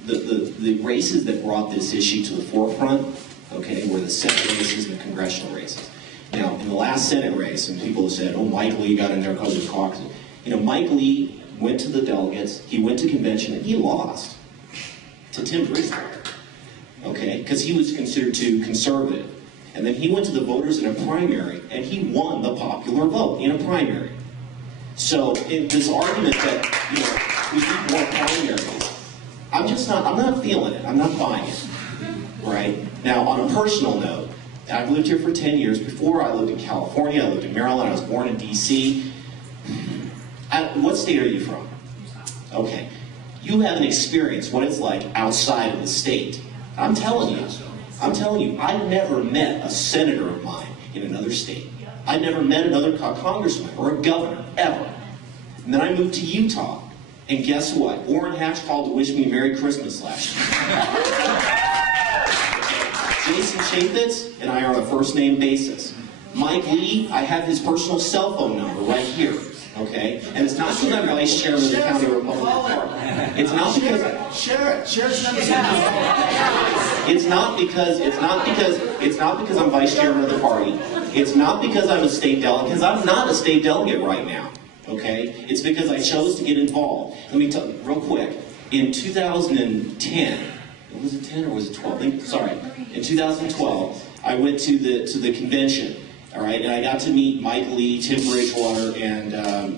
But the races that brought this issue to the forefront, okay, were the Senate races and the congressional races. Now, in the last Senate race, and people have said, oh, Mike Lee got in there because of the caucus. Mike Lee went to the delegates, he went to convention, and he lost to Tim Bridgewater, okay, because he was considered too conservative. And then he went to the voters in a primary, and he won the popular vote in a primary. So in this argument that, we need more primaries, I'm not feeling it, I'm not buying it, right? Now, on a personal note, I've lived here for 10 years. Before, I lived in California, I lived in Maryland, I was born in D.C. What state are you from? Okay. You haven't experienced what it's like outside of the state. I'm telling you, I've never met a senator of mine in another state. I never met another congressman or a governor, ever. And then I moved to Utah, and guess what? Orrin Hatch called to wish me Merry Christmas last year. Jason Chaffetz and I are on a first-name basis. Mike Lee, I have his personal cell phone number right here. Okay, and it's not because I'm vice chairman of the county Republican Party. It's not because Share his number. it's not because I'm vice chairman of the party. It's not because I'm a state delegate, because I'm not a state delegate right now. Okay, it's because I chose to get involved. Let me tell you real quick. In 2010, was it 10 or was it 12? In 2012, I went to the convention. All right, and I got to meet Mike Lee, Tim Bridgewater, and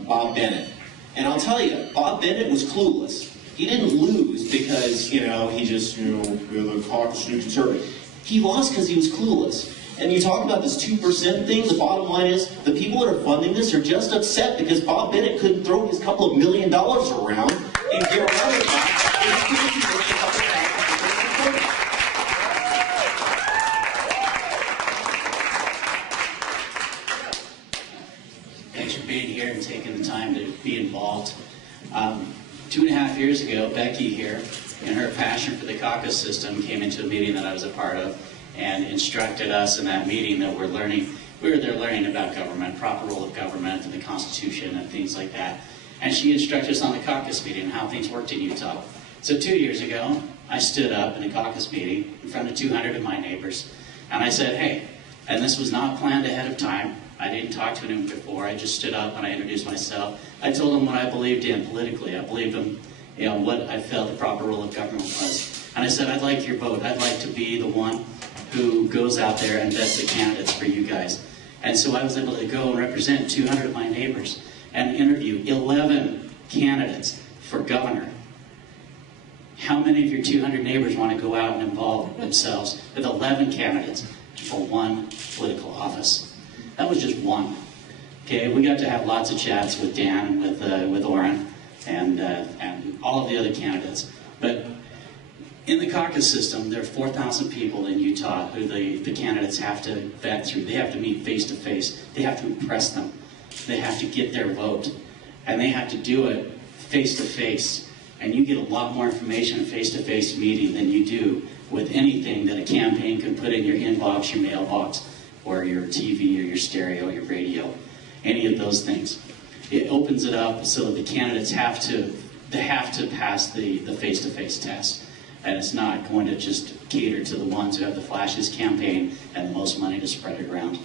Bob Bennett. And I'll tell you, Bob Bennett was clueless. He didn't lose because, he just, the caucus new conservative. He lost because he was clueless. And you talk about this 2% thing, the bottom line is, the people that are funding this are just upset because Bob Bennett couldn't throw his couple of $1 million around and get around it. And taking the time to be involved. 2.5 years ago, Becky here, in her passion for the caucus system, came into a meeting that I was a part of and instructed us in that meeting that we were there learning about government, proper role of government and the Constitution and things like that. And she instructed us on the caucus meeting and how things worked in Utah. So 2 years ago, I stood up in a caucus meeting in front of 200 of my neighbors, and I said, hey, and this was not planned ahead of time. I didn't talk to him before. I just stood up and I introduced myself. I told him what I believed in politically. I believed in, what I felt the proper role of government was. And I said, I'd like your vote. I'd like to be the one who goes out there and vets the candidates for you guys. And so I was able to go and represent 200 of my neighbors and interview 11 candidates for governor. How many of your 200 neighbors want to go out and involve themselves with 11 candidates for one political office? That was just one. Okay, we got to have lots of chats with Dan, with Orrin, and all of the other candidates. But in the caucus system, there are 4,000 people in Utah who the candidates have to vet through. They have to meet face to face. They have to impress them. They have to get their vote, and they have to do it face to face. And you get a lot more information in a face to face meeting than you do with anything that a campaign can put in your inbox, your mailbox, or your TV, or your stereo, your radio, any of those things. It opens it up so that the candidates have to pass the face-to-face test. And it's not going to just cater to the ones who have the flashiest campaign and the most money to spread it around. Did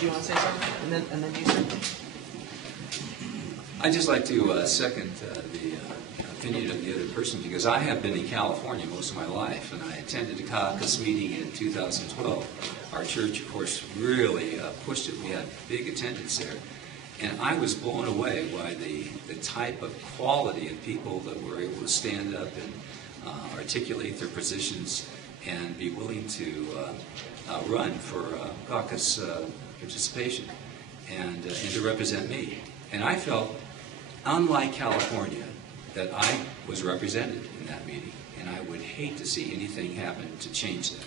you want to say something? And then you, sir? I'd just like to second the opinion of the other person, because I have been in California most of my life, and I attended a caucus meeting in 2012. Our church, of course, really pushed it. We had big attendance there. And I was blown away by the type of quality of people that were able to stand up and articulate their positions and be willing to run for caucus participation and to represent me. And I felt, unlike California, that I was represented in that meeting, and I would hate to see anything happen to change that.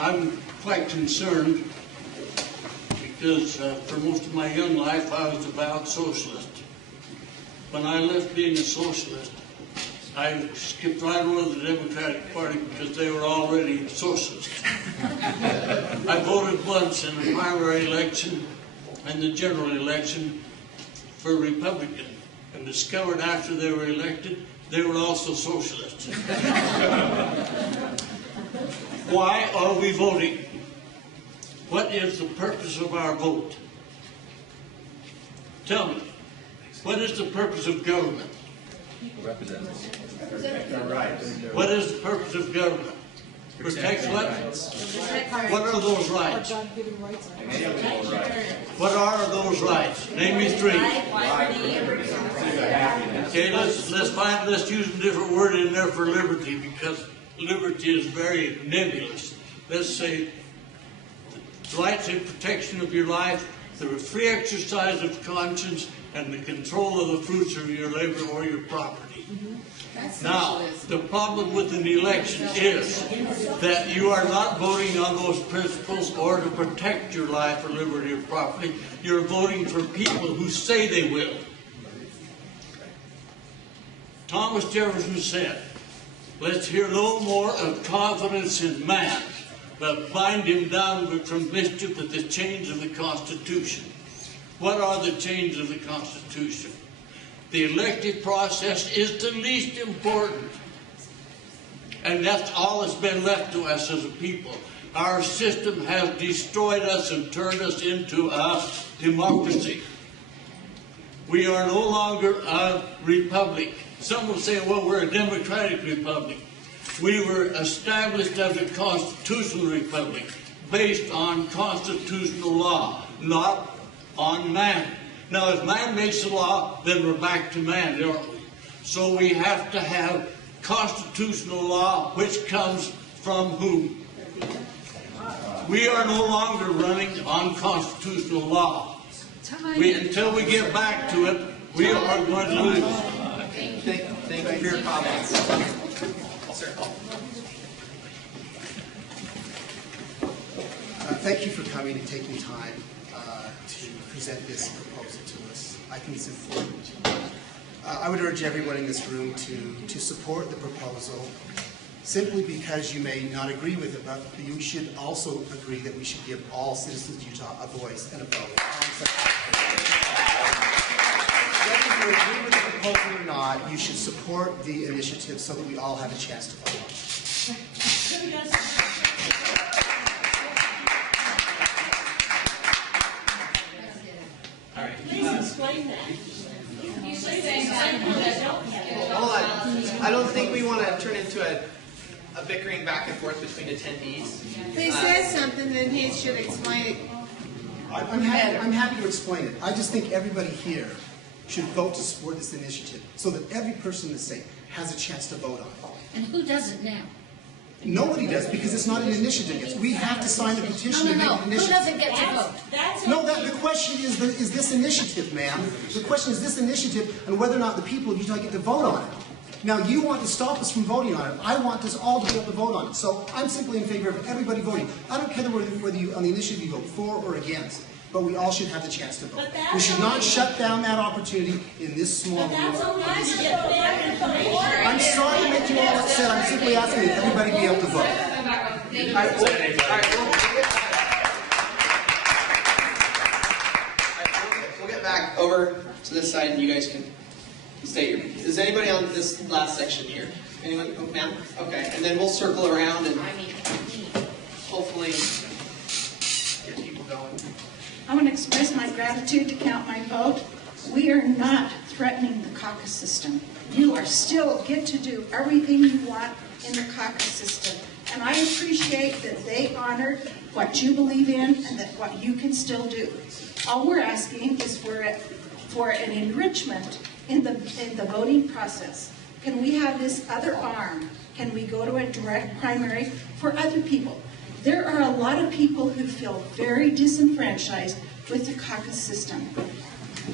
I'm quite concerned because for most of my young life I was a devout socialist. When I left being a socialist, I skipped right over the Democratic Party because they were already socialists. I voted once in the primary election and the general election for Republican, and discovered after they were elected they were also socialists. Why are we voting? What is the purpose of our vote? Tell me, what is the purpose of government? Representatives. What is the purpose of government? Protect what? What are those rights? What are those rights? Name me three. Okay, let's use a different word in there for liberty, because liberty is very nebulous. Let's say the rights and protection of your life, the free exercise of conscience, and the control of the fruits of your labor or your property. Now, the problem with an election is that you are not voting on those principles or to protect your life or liberty or property. You're voting for people who say they will. Thomas Jefferson said, "Let's hear no more of confidence in man, but bind him down from mischief with the chains of the Constitution." What are the chains of the Constitution? The elective process is the least important. And that's all that's been left to us as a people. Our system has destroyed us and turned us into a democracy. We are no longer a republic. Some will say, well, we're a democratic republic. We were established as a constitutional republic based on constitutional law, not on man. Now, if man makes the law, then we're back to man, aren't we? So we have to have constitutional law, which comes from whom? We are no longer running on constitutional law. Until we get back to it, we are going to lose. Thank you for your comments. Sir. Thank you for coming and taking time to present this proposal to us. I think it's important. I would urge everyone in this room to support the proposal, simply because you may not agree with it, but you should also agree that we should give all citizens of Utah a voice and a vote. Whether you agree with the proposal or not, you should support the initiative so that we all have a chance to vote on it. Explain that. Hold on. I don't think we want to turn into a bickering back and forth between attendees. If he says something, then he should explain it. I'm happy to explain it. I just think everybody here should vote to support this initiative so that every person in the state has a chance to vote on it. And who does it now? Nobody does, because it's not an initiative yet. We have to sign the petition to make an initiative. Who doesn't get to vote? No, the question is this initiative, ma'am. The question is this initiative and whether or not the people of Utah get to vote on it. Now, you want to stop us from voting on it. I want us all to be able to vote on it. So I'm simply in favor of everybody voting. I don't care whether you on the initiative you vote for or against, but we all should have the chance to vote. We should not shut down that opportunity in this small group. I'm sorry to make you all upset. I'm simply asking that everybody be able to vote. We'll get back over to this side and you guys can stay here. Is anybody on this last section here? Anyone? Oh, ma'am? Okay, and then we'll circle around and hopefully get people going. I want to express my gratitude to count my vote. We are not threatening the caucus system. You are still get to do everything you want in the caucus system. And I appreciate that they honored what you believe in and that what you can still do. All we're asking is for an enrichment in the voting process. Can we have this other arm? Can we go to a direct primary for other people? There are a lot of people who feel very disenfranchised with the caucus system.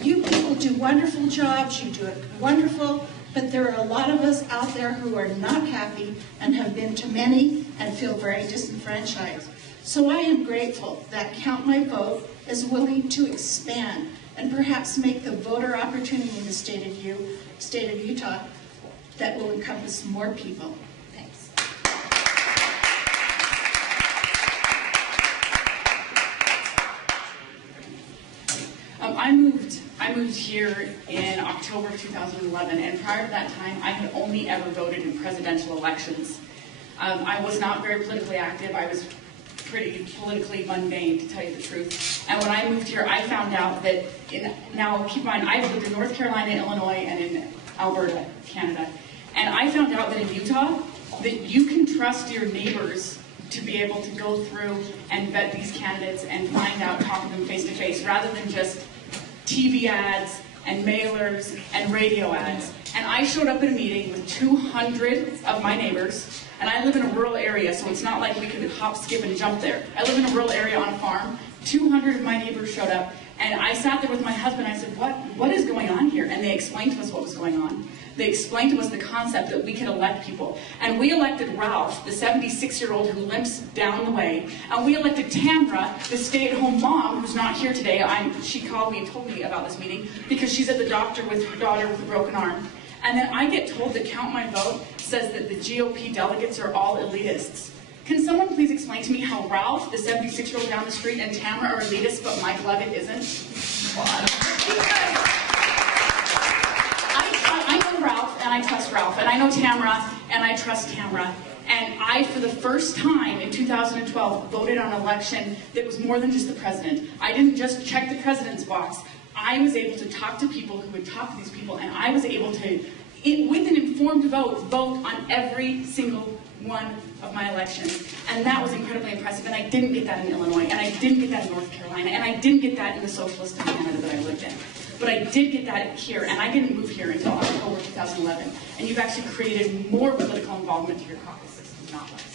You people do wonderful jobs, you do it wonderful, but there are a lot of us out there who are not happy and have been to many and feel very disenfranchised. So I am grateful that Count My Vote is willing to expand and perhaps make the voter opportunity in the state of Utah that will encompass more people. Thanks. I moved here in October of 2011, and prior to that time, I had only ever voted in presidential elections. I was not very politically active. I was pretty politically mundane, to tell you the truth. And when I moved here, I found out that, now keep in mind, I've lived in North Carolina, Illinois, and in Alberta, Canada. And I found out that in Utah, that you can trust your neighbors to be able to go through and vet these candidates and find out, talk to them face to face, rather than just TV ads and mailers and radio ads. And I showed up at a meeting with 200 of my neighbors, and I live in a rural area, so it's not like we could hop, skip, and jump there. I live in a rural area on a farm. 200 of my neighbors showed up, and I sat there with my husband. I said, what is going on here? And they explained to us what was going on. They explained to us the concept that we could elect people. And we elected Ralph, the 76-year-old who limps down the way. And we elected Tamra, the stay-at-home mom who's not here today. She called me and told me about this meeting because she's at the doctor with her daughter with a broken arm. And then I get told that Count My Vote says that the GOP delegates are all elitists. Can someone please explain to me how Ralph, the 76-year-old down the street, and Tamra are elitists, but Mike Levitt isn't? I know Ralph, and I trust Ralph, and I know Tamra, and I trust Tamra. And I, for the first time in 2012, voted on an election that was more than just the president. I didn't just check the president's box. I was able to talk to people who would talk to these people, and I was able to, with an informed vote on every single one of my elections. And that was incredibly impressive, and I didn't get that in Illinois, and I didn't get that in North Carolina, and I didn't get that in the socialist Canada that I lived in. But I did get that here, and I didn't move here until October 2011. And you've actually created more political involvement to your caucus system, not less.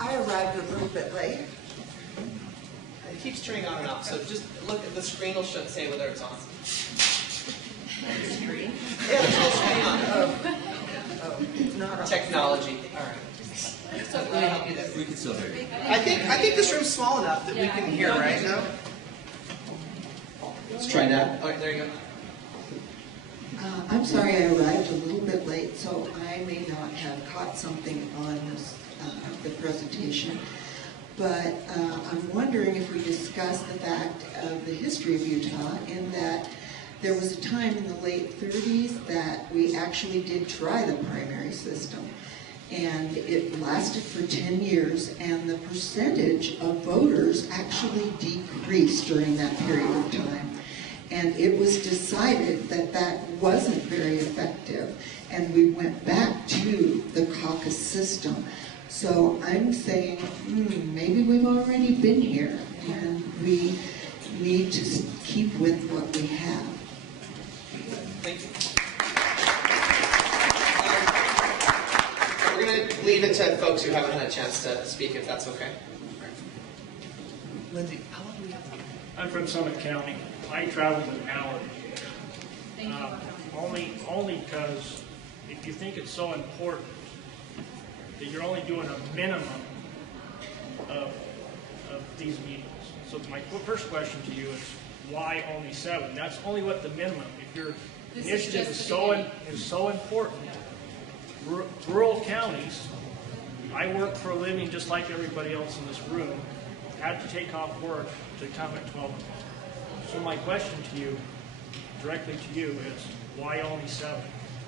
I arrived a little bit late. It keeps turning on and off, so just look at the screen. Will say whether it's on. Screen? Yeah, there's no screen on. Not Technology. All right. So let me help you there. We can still hear you. I think this room's small enough that we can hear, right? No? Let's try that. All right, there you go. I'm sorry I arrived a little bit late, so I may not have caught something on this, the presentation. But I'm wondering if we discuss the fact of the history of Utah, in that there was a time in the late 30s that we actually did try the primary system. And it lasted for 10 years, and the percentage of voters actually decreased during that period of time. And it was decided that that wasn't very effective, and we went back to the caucus system. So I'm saying, maybe we've already been here, and we need to keep with what we have. Thank you. We're going to leave it to folks who haven't had a chance to speak, if that's okay. Lindsay, how long do we have? I'm from Summit County. I traveled an hour to get here. Only because if you think it's so important that you're only doing a minimum of these meetings. So my first question to you is, why only 7? That's only what the minimum. If your initiative is so important, rural counties, I work for a living just like everybody else in this room, had to take off work to come at 12 o'clock. So my question to you, directly to you, is why only 7?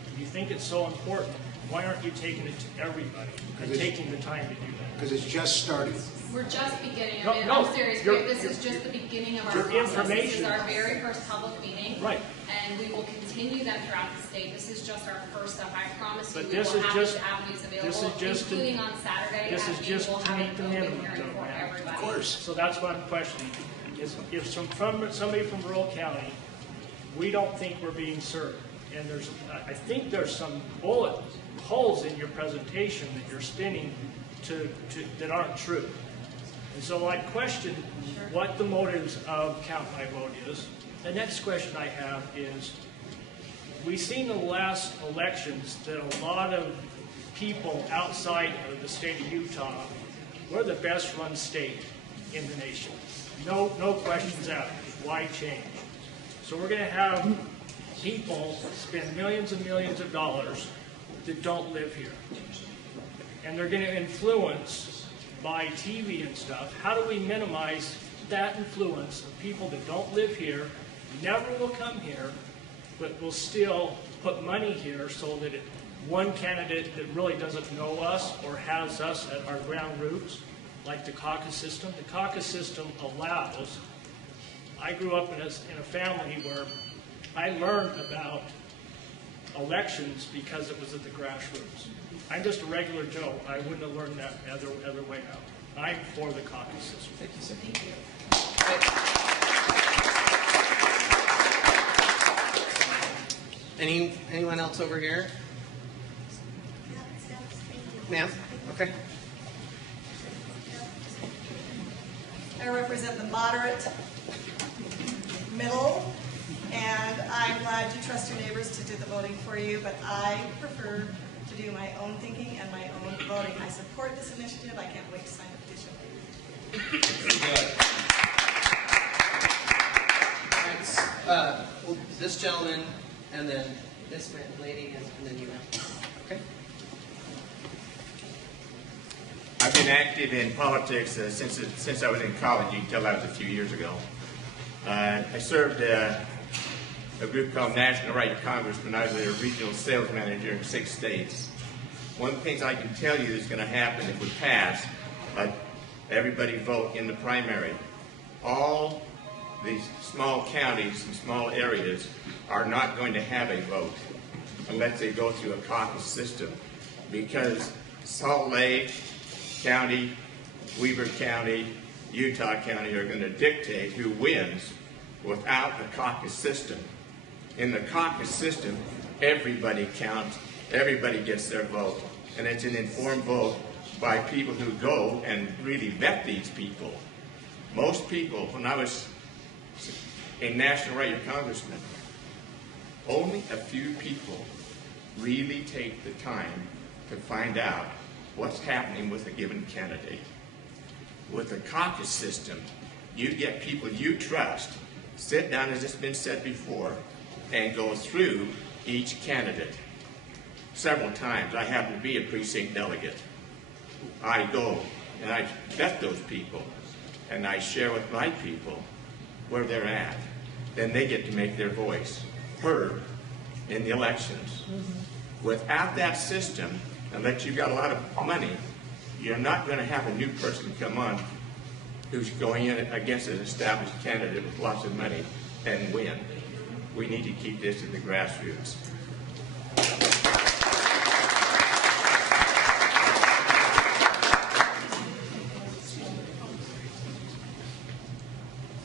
If you think it's so important, why aren't you taking it to everybody and taking the time to do that? Because it's just starting. We're just beginning. No, I'm serious. This is just the beginning of our process. This is our very first public meeting. Right. And we will continue them throughout the state. This is just our first step. I promise you But we will this is have just- these avenues available, this is just to- including on Saturday. This is just we'll to have meet an the open minimum, hearing though, for ma'am. everybody. Of course. So that's what I'm questioning. If somebody from rural county, we don't think we're being served. and I think there's some bullet holes in your presentation that you're spinning that aren't true. And so I question what the motives of Count My Vote is. The next question I have is, we've seen in the last elections that a lot of people outside of the state of Utah, we're the best run state in the nation. No questions asked. Why change? So we're going to have people spend millions and millions of dollars that don't live here. And they're going to influence by TV and stuff. How do we minimize that influence of people that don't live here, never will come here, but will still put money here so that one candidate that really doesn't know us or has us at our ground roots, like the caucus system. The caucus system allows, I grew up in a family where I learned about elections because it was at the grassroots. I'm just a regular Joe. I wouldn't have learned that other way out. I'm for the caucus system. Thank you, sir. Thank you. Anyone else over here? Ma'am? Okay. I represent the moderate middle, and I'm glad you trust your neighbors to do the voting for you, but I prefer to do my own thinking and my own voting. I support this initiative. I can't wait to sign the petition. Well, this gentleman, and then this lady, and then you. Okay. I've been active in politics since I was in college. You can tell that was a few years ago. I served a group called National Right to Congress when I was a regional sales manager in 6 states. One of the things I can tell you is going to happen if we pass, everybody vote in the primary. All these small counties and small areas are not going to have a vote unless they go through a caucus system, because Salt Lake County, Weber County, Utah County are going to dictate who wins without the caucus system. In the caucus system, everybody counts, everybody gets their vote, and it's an informed vote by people who go and really vet these people. Most people, when I was a national right congressman, only a few people really take the time to find out what's happening with a given candidate. With the caucus system, you get people you trust, sit down, as it's been said before, and go through each candidate. Several times, I happen to be a precinct delegate. I go and I vet those people, and I share with my people where they're at. Then they get to make their voice heard in the elections. Without that system, unless you've got a lot of money, you're not going to have a new person come on who's going in against an established candidate with lots of money and win. We need to keep this in the grassroots.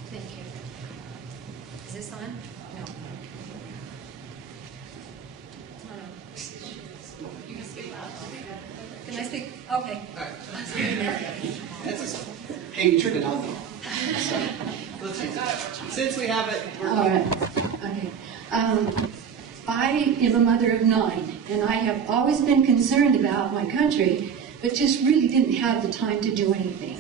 Thank you. Is this on? No. You can speak loud. Can I speak? Okay. Hey, you turned it on though. Let's use it. Since we have it, we're all right. Okay. I am a mother of 9, and I have always been concerned about my country, but just really didn't have the time to do anything.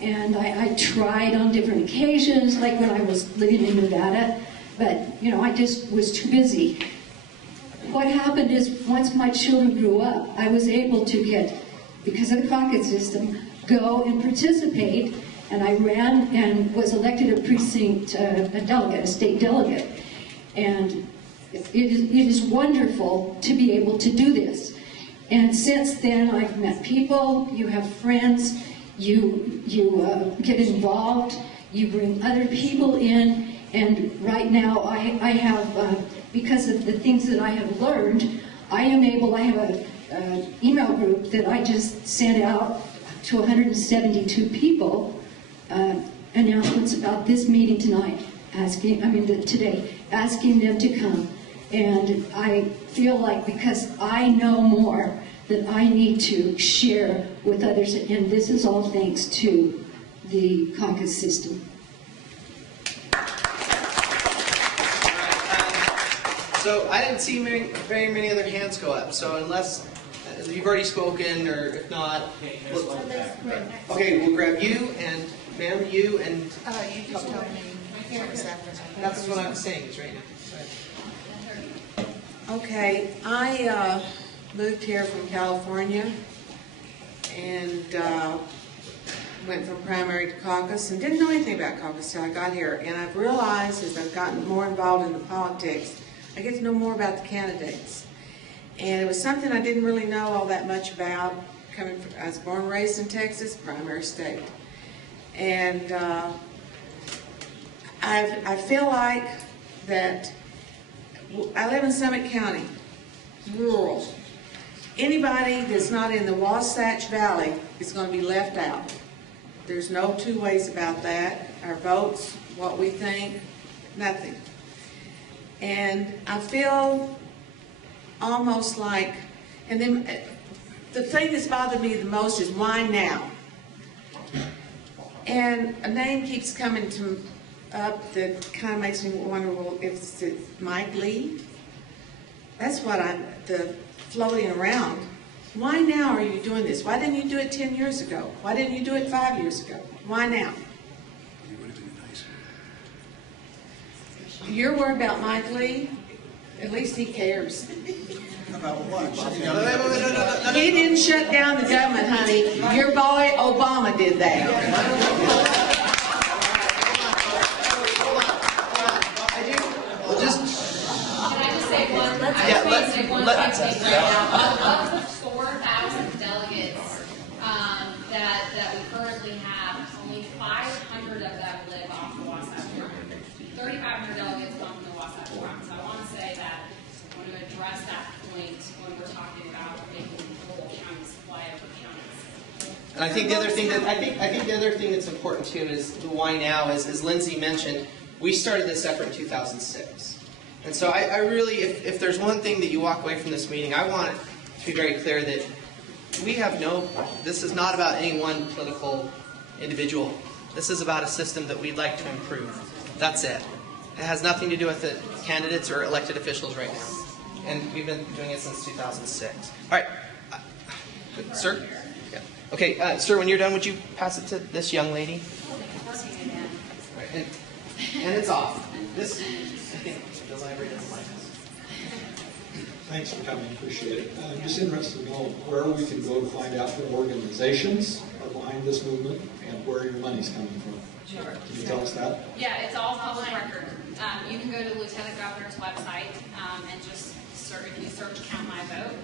And I tried on different occasions, like when I was living in Nevada, but, you know, I just was too busy. What happened is, once my children grew up, I was able to get, because of the caucus system, go and participate, and I ran and was elected a precinct, a delegate, a state delegate. And it is wonderful to be able to do this. And since then, I've met people, you have friends, you get involved, you bring other people in, and right now I have, because of the things that I have learned, I have an email group that I just sent out to 172 people, announcements about this meeting tonight, today, asking them to come. And I feel like because I know more, that I need to share with others, and this is all thanks to the caucus system. So I didn't see very many other hands go up. So unless you've already spoken, or if not, okay, we'll grab you and ma'am, you and You can tell me this afternoon. that's what I'm saying is right now. Okay, I moved here from California and went from primary to caucus and didn't know anything about caucus till I got here. And I've realized as I've gotten more involved in the politics, I get to know more about the candidates. And it was something I didn't really know all that much about. I was born and raised in Texas, primary state. And I feel like that I live in Summit County, rural. Anybody that's not in the Wasatch Valley is going to be left out. There's no two ways about that. Our votes, what we think, nothing. And I feel almost like, and then the thing that's bothered me the most is why now? And a name keeps coming up that kind of makes me wonder, well, if it's Mike Lee? That's what I'm floating around. Why now are you doing this? Why didn't you do it 10 years ago? Why didn't you do it 5 years ago? Why now? You're worried about Mike Lee? At least he cares. About what? He didn't shut down the government, honey. Your boy Obama did that. Of the 4,000 delegates that we currently have, only 500 of them live off the Wasatch Front. 3,500 delegates come from the Wasatch Front. So I want to say that I want to address that point when we're talking about making rural counties flyover counties. And I think the other thing the other thing that's important too is the why now. As Lindsay mentioned, we started this effort in 2006. And so I really, if there's one thing that you walk away from this meeting, I want it to be very clear that this is not about any one political individual. This is about a system that we'd like to improve. That's it. It has nothing to do with the candidates or elected officials right now. And we've been doing it since 2006. All right. Sir? Yeah. Okay, sir, when you're done, would you pass it to this young lady? Right, and it's off. This, I think, the library doesn't like us. Thanks for coming, appreciate it. I'm just interested to know where we can go to find out what organizations are behind this movement and where your money's coming from. Sure. Can you tell us that? Yeah, it's all public record. You can go to the Lieutenant Governor's website and just search, if you search Count My Vote,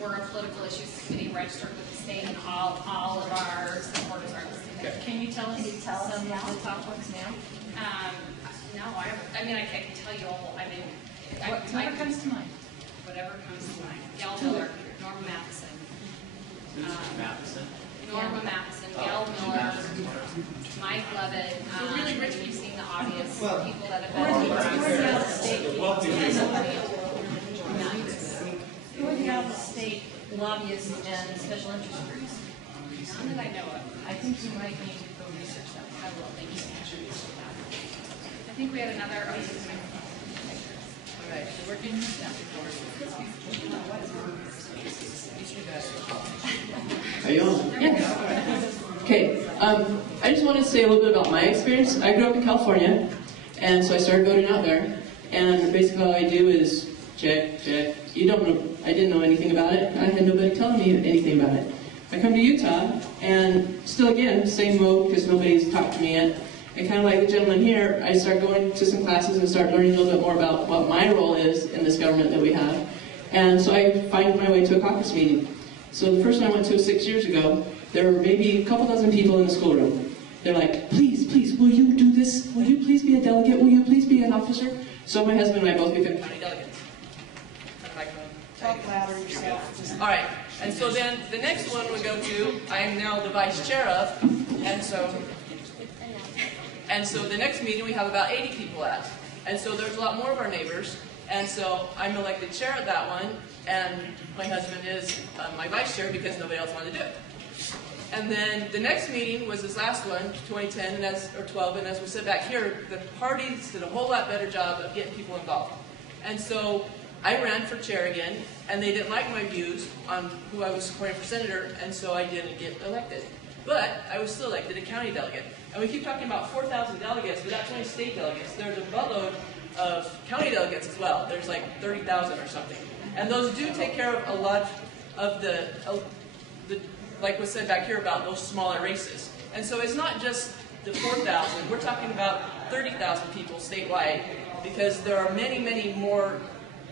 we're a political issues committee registered with the state, and all of our supporters are listed there. Can you tell us some of the top ones now? No, I mean, I can tell you all. I mean, Whatever comes to mind. Whatever comes to mind. Gail Miller, Norma Matheson. Norma Matheson, Gail Miller, Mike Levitt. You've seen the obvious people that have been Who are the out-of-state lobbyists and special interest groups? None that I know of. I think you might need to go research that. I will. Thank you. I think we had another. All right, so we're getting this down. Are you on? Yes. Okay, I just want to say a little bit about my experience. I grew up in California, and so I started voting out there. And basically all I do is check. You don't know, I didn't know anything about it. I had nobody telling me anything about it. I come to Utah, and still again, same mode, because nobody's talked to me yet. And kind of like the gentleman here, I start going to some classes and start learning a little bit more about what my role is in this government that we have. And so I find my way to a caucus meeting. So the first one I went to 6 years ago, there were maybe a couple dozen people in the schoolroom. They're like, please, will you do this? Will you please be a delegate? Will you please be an officer? So my husband and I both became county delegates. Talk louder yourself. All right, and so then the next one we go to, I am now the vice chair of, and so the next meeting we have about 80 people at. And so there's a lot more of our neighbors, And so I'm elected chair of that one, and my husband is my vice chair because nobody else wanted to do it. And then the next meeting was this last one, 2010 or 12, and as we said back here, the parties did a whole lot better job of getting people involved. And so I ran for chair again, and they didn't like my views on who I was supporting for senator, and so I didn't get elected. But I was still elected a county delegate. And we keep talking about 4,000 delegates, but that's only state delegates. There's a buttload of county delegates as well. There's like 30,000 or something. And those do take care of a lot of the like was said back here about those smaller races. And so it's not just the 4,000. We're talking about 30,000 people statewide, because there are many, many more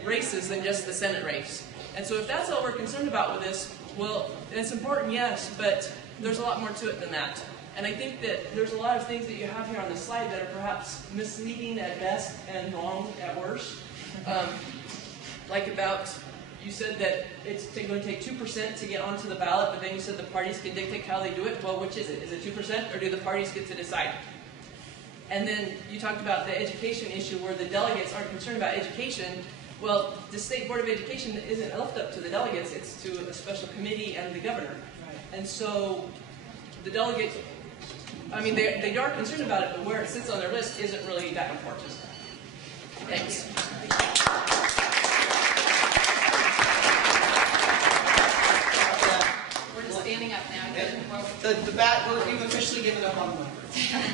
races than just the Senate race. And so if that's all we're concerned about with this, well, it's important, yes, but there's a lot more to it than that. And I think that there's a lot of things that you have here on the slide that are perhaps misleading at best and wrong at worst. Like about, you said that it's going to take 2% to get onto the ballot, but then you said the parties can dictate how they do it. Well, which is it? Is it 2% or do the parties get to decide? And then you talked about the education issue where the delegates aren't concerned about education. Well, the State Board of Education isn't left up to the delegates, it's to a special committee and the governor. And so the delegates, I mean, they are concerned about it, but where it sits on their list isn't really that important. Thanks. We're just standing up now. We've officially given up on the number.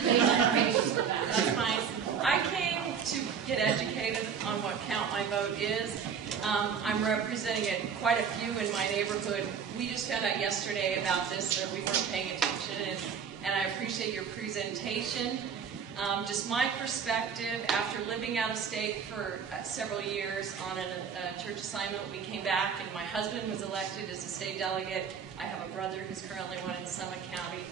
That's fine. I came to get educated on what Count My Vote is. I'm representing quite a few in my neighborhood. We just found out yesterday about this, that we weren't paying attention, and I appreciate your presentation. Just my perspective, after living out of state for several years on a church assignment, we came back and my husband was elected as a state delegate. I have a brother who's currently one in Summit County,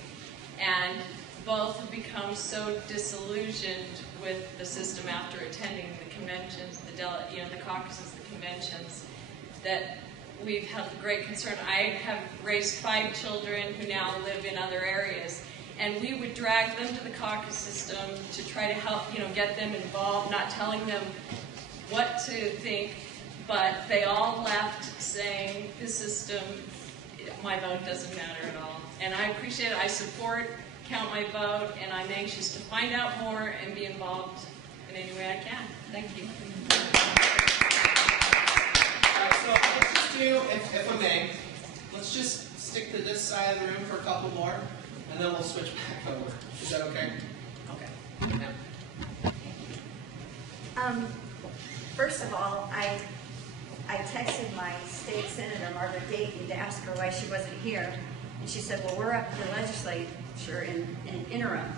and both have become so disillusioned with the system after attending the conventions, the caucuses, the conventions, that we've had great concern. I have raised 5 children who now live in other areas, and we would drag them to the caucus system to try to help, get them involved, not telling them what to think, but they all left saying, this system, my vote doesn't matter at all. And I appreciate it. I support Count My Vote, and I'm anxious to find out more and be involved in any way I can. Thank you. So let's just do, if I may, let's just stick to this side of the room for a couple more, and then we'll switch back over. Is that okay? Okay. Now. First of all, I texted my state senator, Margaret Davey, to ask her why she wasn't here. And she said, well, we're up to the legislature in an interim.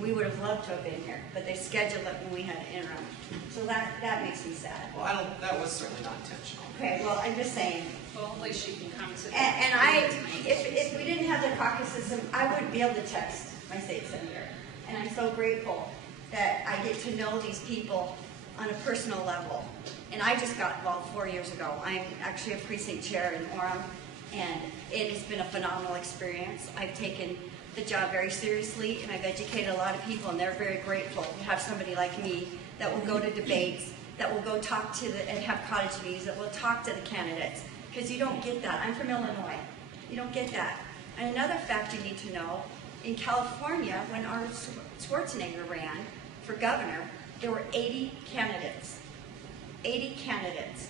We would have loved to have been here, but they scheduled it when we had an interim. So that makes me sad. Well, that was certainly not intentional. Okay, well, I'm just saying. Well, hopefully she can come to the And if we didn't have the caucus system, I wouldn't be able to text my state senator. And I'm so grateful that I get to know these people on a personal level. And I just got involved 4 years ago. I'm actually a precinct chair in Orem, and it has been a phenomenal experience. I've taken the job very seriously, and I've educated a lot of people, and they're very grateful to have somebody like me that will go to debates, that will go talk to and have cottage meetings, that will talk to the candidates, because you don't get that. I'm from Illinois. You don't get that. And another fact you need to know, in California, when Arnold Schwarzenegger ran for governor, there were 80 candidates. 80 candidates.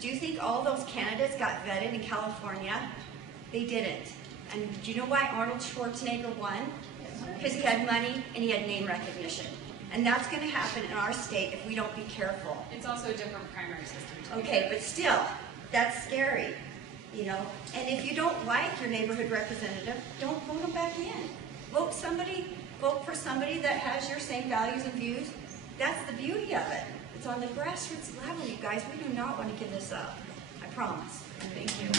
Do you think all those candidates got vetted in California? They didn't. And do you know why Arnold Schwarzenegger won? Because he had money and he had name recognition. And that's going to happen in our state if we don't be careful. It's also a different primary system. Okay, but still, that's scary, And if you don't like your neighborhood representative, don't vote them back in. Vote for somebody that has your same values and views. That's the beauty of it. It's on the grassroots level, you guys. We do not want to give this up. I promise. Thank you.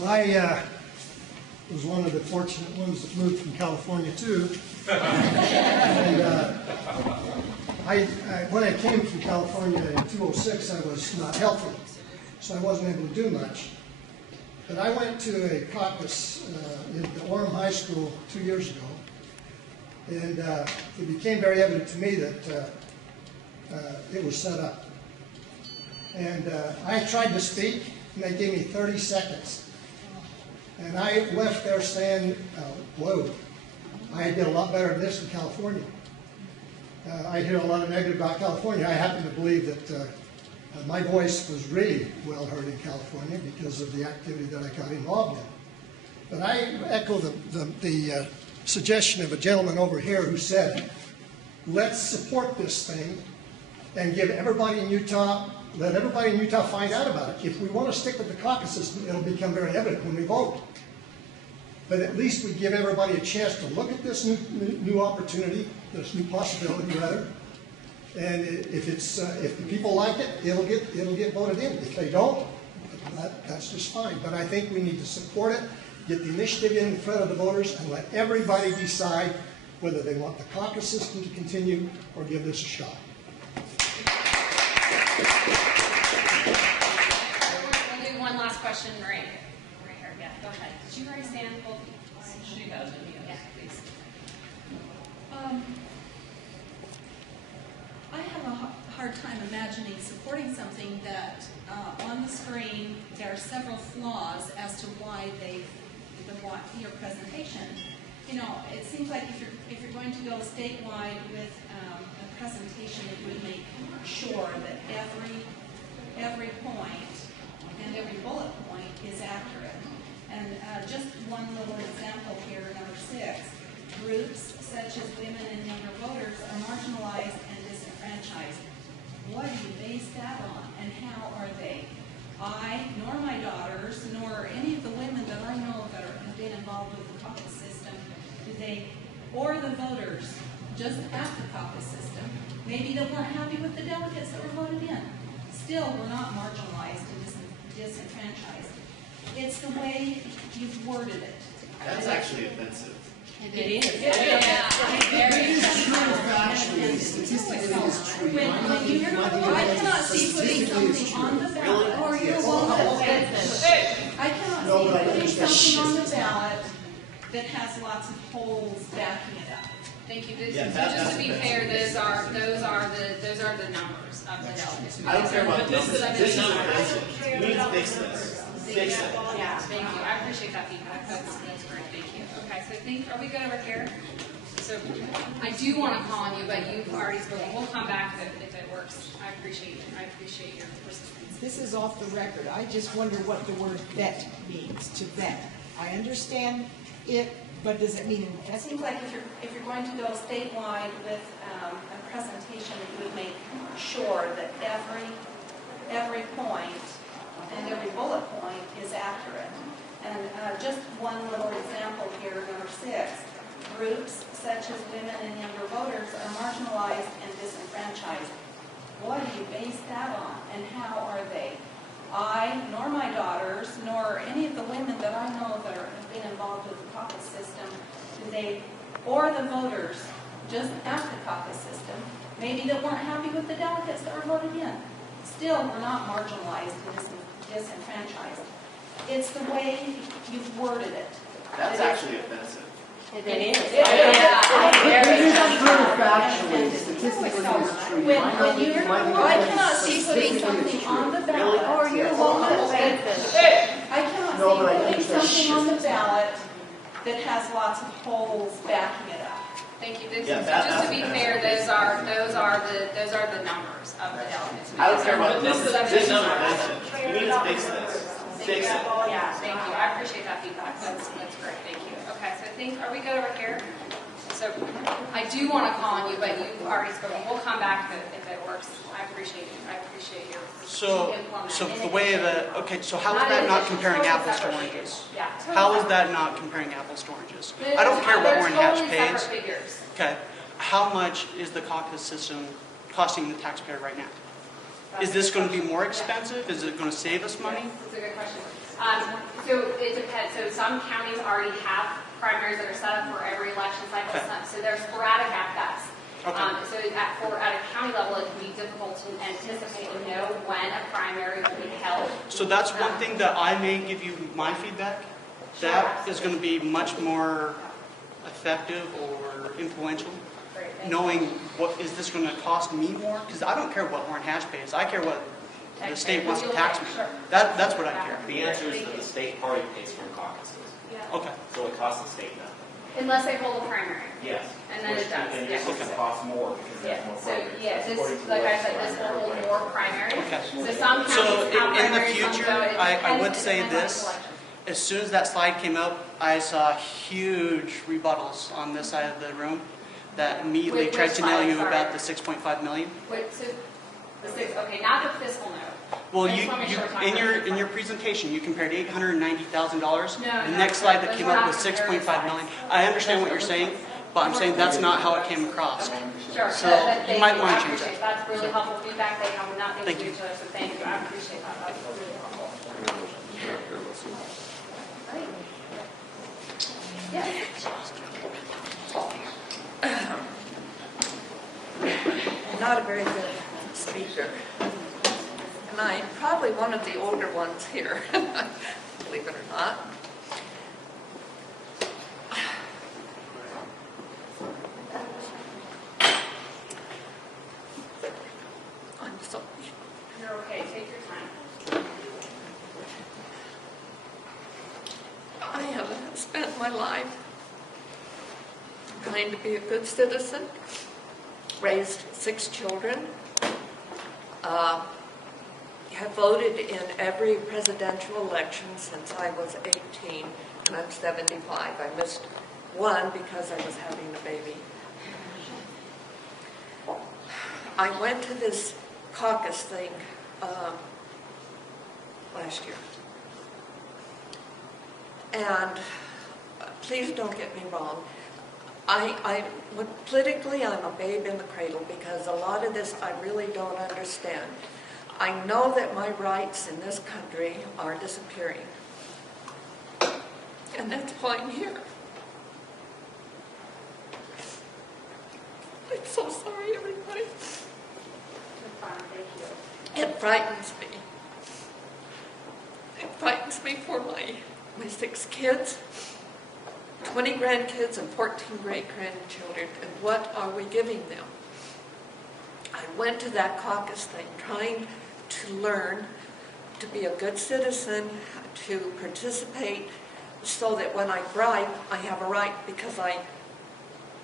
Well, I was one of the fortunate ones that moved from California too. And when I came from California in 2006, I was not healthy, so I wasn't able to do much. But I went to a caucus in the Orem High School 2 years ago, And it became very evident to me that it was set up. And I tried to speak, and they gave me 30 seconds. And I left there saying, whoa, I did a lot better than this in California. I hear a lot of negative about California. I happen to believe that my voice was really well heard in California because of the activity that I got involved in. But I echo the suggestion of a gentleman over here who said, let's support this thing and give everybody in Utah, let everybody in Utah find out about it. If we want to stick with the caucus system, it'll become very evident when we vote. But at least we give everybody a chance to look at this new opportunity, this new possibility rather. And if the people like it, it'll get voted in. If they don't, that's just fine. But I think we need to support it, get the initiative in front of the voters, and let everybody decide whether they want the caucus system to continue or give this a shot. We'll do one last question, right here. Yeah, go ahead. Did you already stand? Well, She has it. yeah, please. I have a hard time imagining supporting something that on the screen there are several flaws as to why your presentation. You know, it seems like if you're going to go statewide with a presentation, it would make sure that every point and every bullet point is accurate. And just one little example here, number 6. Groups such as women and younger voters are marginalized and disenfranchised. What do you base that on, and how are they? I, nor my daughters, nor any of the women that I know that have been involved with the caucus system, or the voters just at the caucus system, maybe that weren't happy with the delegates that were voted in. Still, we're not marginalized and disenfranchised. It's the way you've worded it. That's actually offensive. It is. Factually, statistically, it's true. I cannot see putting something on the ballot, or you're welcome. I cannot see putting something on the ballot that has lots of holes backing it up. Thank you. Just to be fair, those are the numbers of the delegates. I don't care about numbers. This is offensive. We need to fix this. Fix it. Yeah, thank you. I appreciate that feedback. That's great. Thank you. Okay, so are we good over here? So I do want to call on you, but you've already spoken. We'll come back if it works. I appreciate your persistence. This is off the record. I just wonder what the word vet means, to vet. I understand it, but does it mean It seems like if you're going to go statewide with a presentation, it would make sure that every point and every bullet point is accurate. And just one little example here, number 6. Groups such as women and younger voters are marginalized and disenfranchised. What do you base that on, and how are they? I, nor my daughters, nor any of the women that I know that have been involved with the caucus system, or the voters just at the caucus system, maybe that weren't happy with the delegates that were voted in. Still, we're not marginalized and disenfranchised. It's the way you've worded it. That's actually offensive. It is. Factually, statistically, it's true. I cannot see putting something on the ballot, or you're welcome. I cannot see putting something on the ballot that has lots of holes backing it up. Thank you. Just to be fair, those are the numbers of the delegates. I don't care about numbers. This is offensive. We need to fix this. Fix it. Yeah, thank you. I appreciate that feedback. That's great. Thank you. Okay, so are we good over here? So I do want to call on you, but you've already spoken. We'll come back if it works. I appreciate your So the way so how is that not comparing apples to oranges? Yeah. How is that not comparing apples to oranges? I don't care what Orrin Hatch pays. Separate figures. Okay. How much is the caucus system costing the taxpayer right now? Is this going to be more expensive? Is it going to save us money? That's a good question. So it depends. So some counties already have primaries that are set up for every election cycle. Okay. So they're sporadic at best. Okay. So at a county level, it can be difficult to anticipate and know when a primary will be held. So that's one thing that I may give you my feedback. That is going to be much more effective or influential. Knowing what is this going to cost me more? Because I don't care what Orrin Hatch pays. I care what the state wants to tax me. That's what I care. The answer is that the state party pays for caucuses. Okay. So it costs the state nothing. Unless they hold a primary. Yes. And then it does. And this is cost more because there's more So, programs. yeah, According this, to like the I said, website, this will hold more primary. Okay. So some counties So have in the primaries, some future, don't. It I depends- would it say depends on this. the election. As soon as that slide came up, I saw huge rebuttals on this side of the room that immediately Which tried to nail slide? you Sorry. about the 6.5 million. Wait, so, the six, okay, not the fiscal note. Well, I just you, wanna make you sure we're talking in about your presentation, you compared $890,000. No, The no, next slide that those came were up not was comparing 6.5 million. I understand what you're saying, but I'm saying that's not how it came across. Sure, So thank you might you. want I to change appreciate that. That's really helpful feedback. They have nothing to Thank do you. to us, so thank you. I appreciate that. That's really helpful. Right. Yeah. Not a very good speaker. And I'm probably one of the older ones here, believe it or not. I'm sorry. You're okay. Take your time. I have spent my life trying to be a good citizen, raised 6 children, have voted in every presidential election since I was 18, and I'm 75. I missed one because I was having a baby. I went to this caucus thing last year. And please don't get me wrong. Politically, I'm a babe in the cradle because a lot of this I really don't understand. I know that my rights in this country are disappearing. And that's why I'm here. I'm so sorry, everybody. It frightens me. It frightens me for my 6 kids, 20 grandkids, and 14 great-grandchildren, and what are we giving them? I went to that caucus thing trying to learn to be a good citizen, to participate, so that when I bribe, I have a right because I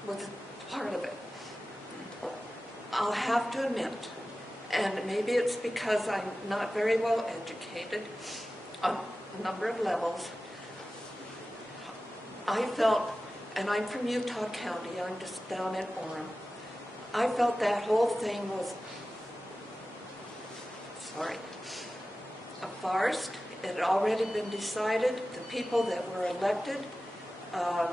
was part of it. I'll have to admit, and maybe it's because I'm not very well educated on a number of levels, I felt, and I'm from Utah County, I'm just down in Orem, I felt that whole thing was, a farce. It had already been decided. The people that were elected, I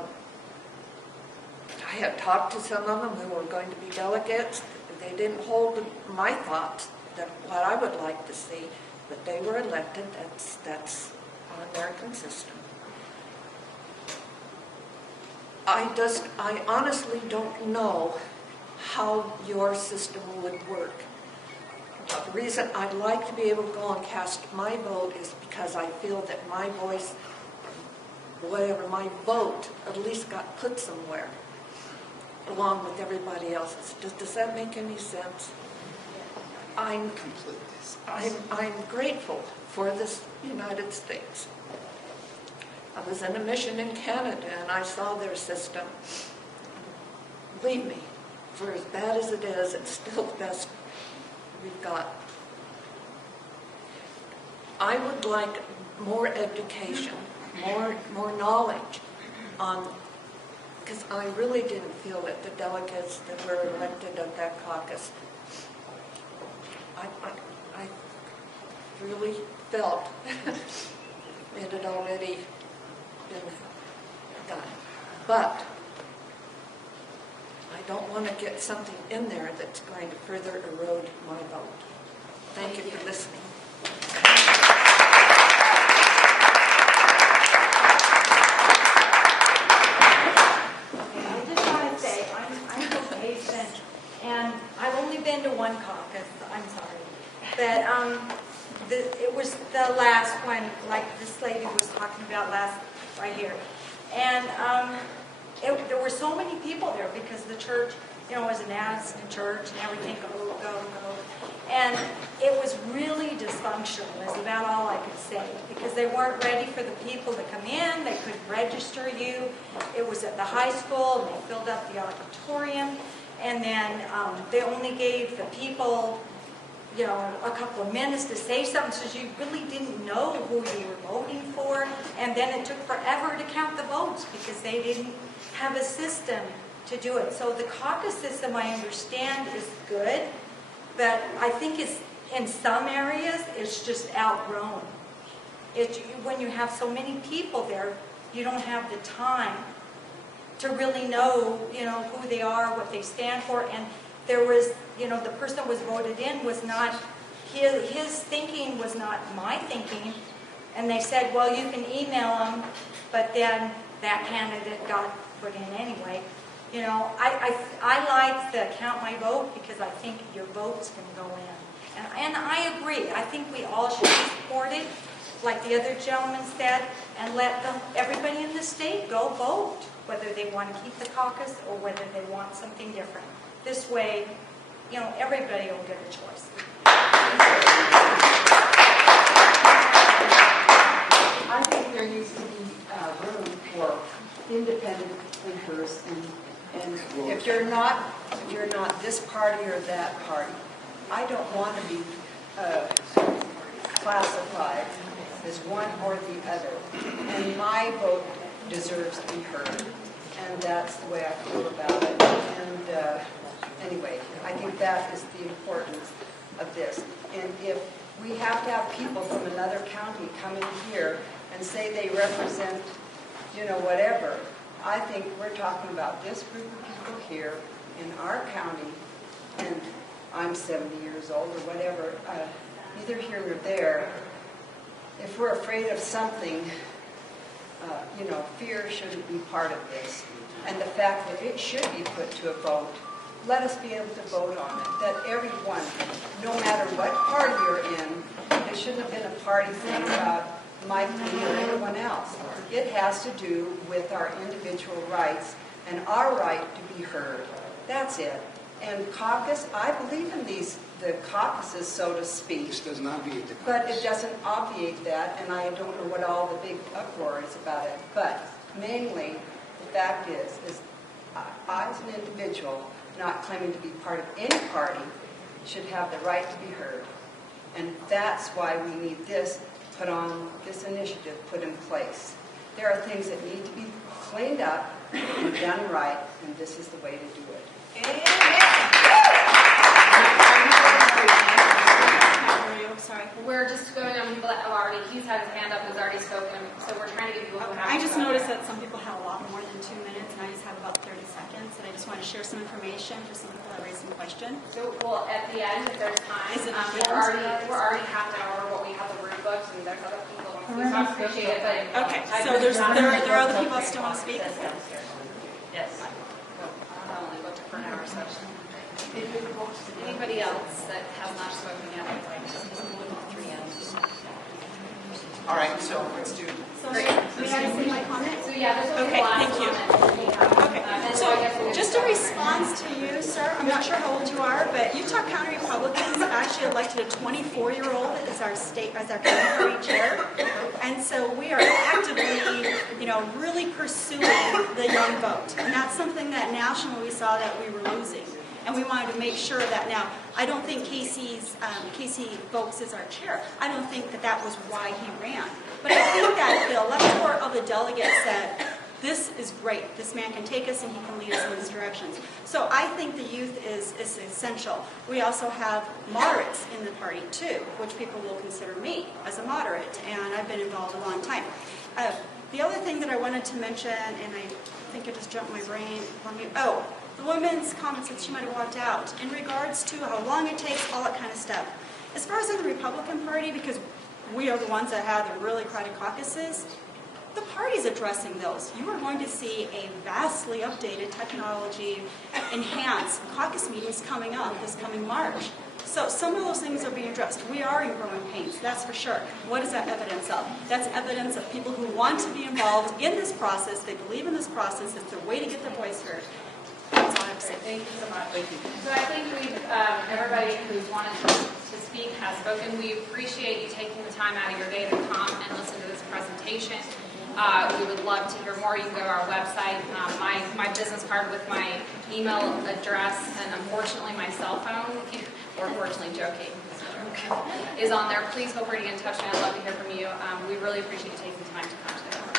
had talked to some of them who were going to be delegates. They didn't hold my thoughts, that what I would like to see, but they were elected. That's our American system. I honestly don't know how your system would work. The reason I'd like to be able to go and cast my vote is because I feel that my voice, whatever, my vote, at least got put somewhere, along with everybody else's. Does that make any sense? I'm grateful for this United States. I was in a mission in Canada and I saw their system. Believe me, for as bad as it is, it's still the best we've got. I would like more education, more knowledge on, because I really didn't feel that the delegates that were elected at that caucus, I really felt it had already been done. But I don't want to get something in there that's going to further erode my vote. Thank you for listening. I just want to say, I'm so patient, and I've only been to one caucus, I'm sorry. But it was the last one, like this lady was talking about right here. And there were so many people there because the church, you know, was an Anglican church and everything, go. And it was really dysfunctional, is about all I could say, because they weren't ready for the people to come in, they couldn't register you. It was at the high school, and they filled up the auditorium, and then they only gave the people, you know, a couple of minutes to say something, so you really didn't know who you were voting for, and then it took forever to count the votes because they didn't have a system to do it. So the caucus system, I understand, is good, but I think it's, in some areas, it's just outgrown. When you have so many people there, you don't have the time to really know, you know, who they are, what they stand for, and there was, you know, the person that was voted in was not, his thinking was not my thinking, and they said, well, you can email them, but then that candidate got put in anyway. You know, I like the count my vote because I think your votes can go in. And I agree. I think we all should be supported, like the other gentleman said, and let everybody in the state go vote, whether they want to keep the caucus or whether they want something different. This way, you know, everybody will get a choice. I think there needs to be room for independent thinkers, and if you're not this party or that party, I don't want to be classified as one or the other. And my vote deserves to be heard, and that's the way I feel about it. And anyway, I think that is the importance of this. And if we have to have people from another county come in here and say they represent, you know, whatever, I think we're talking about this group of people here in our county, and I'm 70 years old or whatever, neither here nor there. If we're afraid of something, you know, fear shouldn't be part of this. And the fact that it should be put to a vote, let us be able to vote on it. That everyone, no matter what party you're in, it shouldn't have been a party thing about Mike, me, or anyone else. It has to do with our individual rights and our right to be heard. That's it. And caucus, I believe in the caucuses, so to speak. This doesn't obviate the caucus. But it doesn't obviate that, and I don't know what all the big uproar is about it. But mainly, the fact is I, as an individual, not claiming to be part of any party, should have the right to be heard. And that's why we need this initiative put in place. There are things that need to be cleaned up and done right, and this is the way to do it. Sorry. We're just going on people that have already, he's had his hand up, who's already spoken, so we're trying to give people who haven't I just spoken. noticed that some people have a lot more than 2 minutes, and I just have about 30 seconds, and I just want to share some information for some people that raised some question. So, well, at the end, if there's time, Is it we're already half an hour, but we have the room booked, and there's other people who I appreciate it, but Okay, so there are other people that still want to speak? Yes. I only booked it for an hour, so. Anybody else that has not spoken yet? All right, so let's do. So may I say my comment? So yeah, this was okay, the last thank you. comment. Okay, so just a response to you, sir. I'm not sure how old you are, but Utah County Republicans actually elected a 24-year-old as our county party chair, and so we are actively, you know, really pursuing the young vote, and that's something that nationally we saw that we were losing. And we wanted to make sure that now, I don't think Casey Folks is our chair. I don't think that was why he ran. But I think that the electorate of the delegates said, this is great. This man can take us and he can lead us in these directions. So I think the youth is essential. We also have moderates in the party too, which people will consider me as a moderate. And I've been involved a long time. The other thing that I wanted to mention, and I think it just jumped my brain. The woman's comments that she might have walked out in regards to how long it takes, all that kind of stuff. As far as in the Republican Party, because we are the ones that have the really crowded caucuses, the party's addressing those. You are going to see a vastly updated technology enhanced caucus meetings coming up this coming March. So some of those things are being addressed. We are in growing pains, that's for sure. What is that evidence of? That's evidence of people who want to be involved in this process. They believe in this process. It's their way to get their voice heard. That's all I have to say. Thank you so much. So I think we've, everybody who's wanted to speak has spoken. We appreciate you taking the time out of your day to come and listen to this presentation. We would love to hear more. You can go to our website. My business card with my email address and unfortunately my cell phone, or fortunately joking, is on there. Please feel free to get in touch with me. I'd love to hear from you. We really appreciate you taking the time to come today.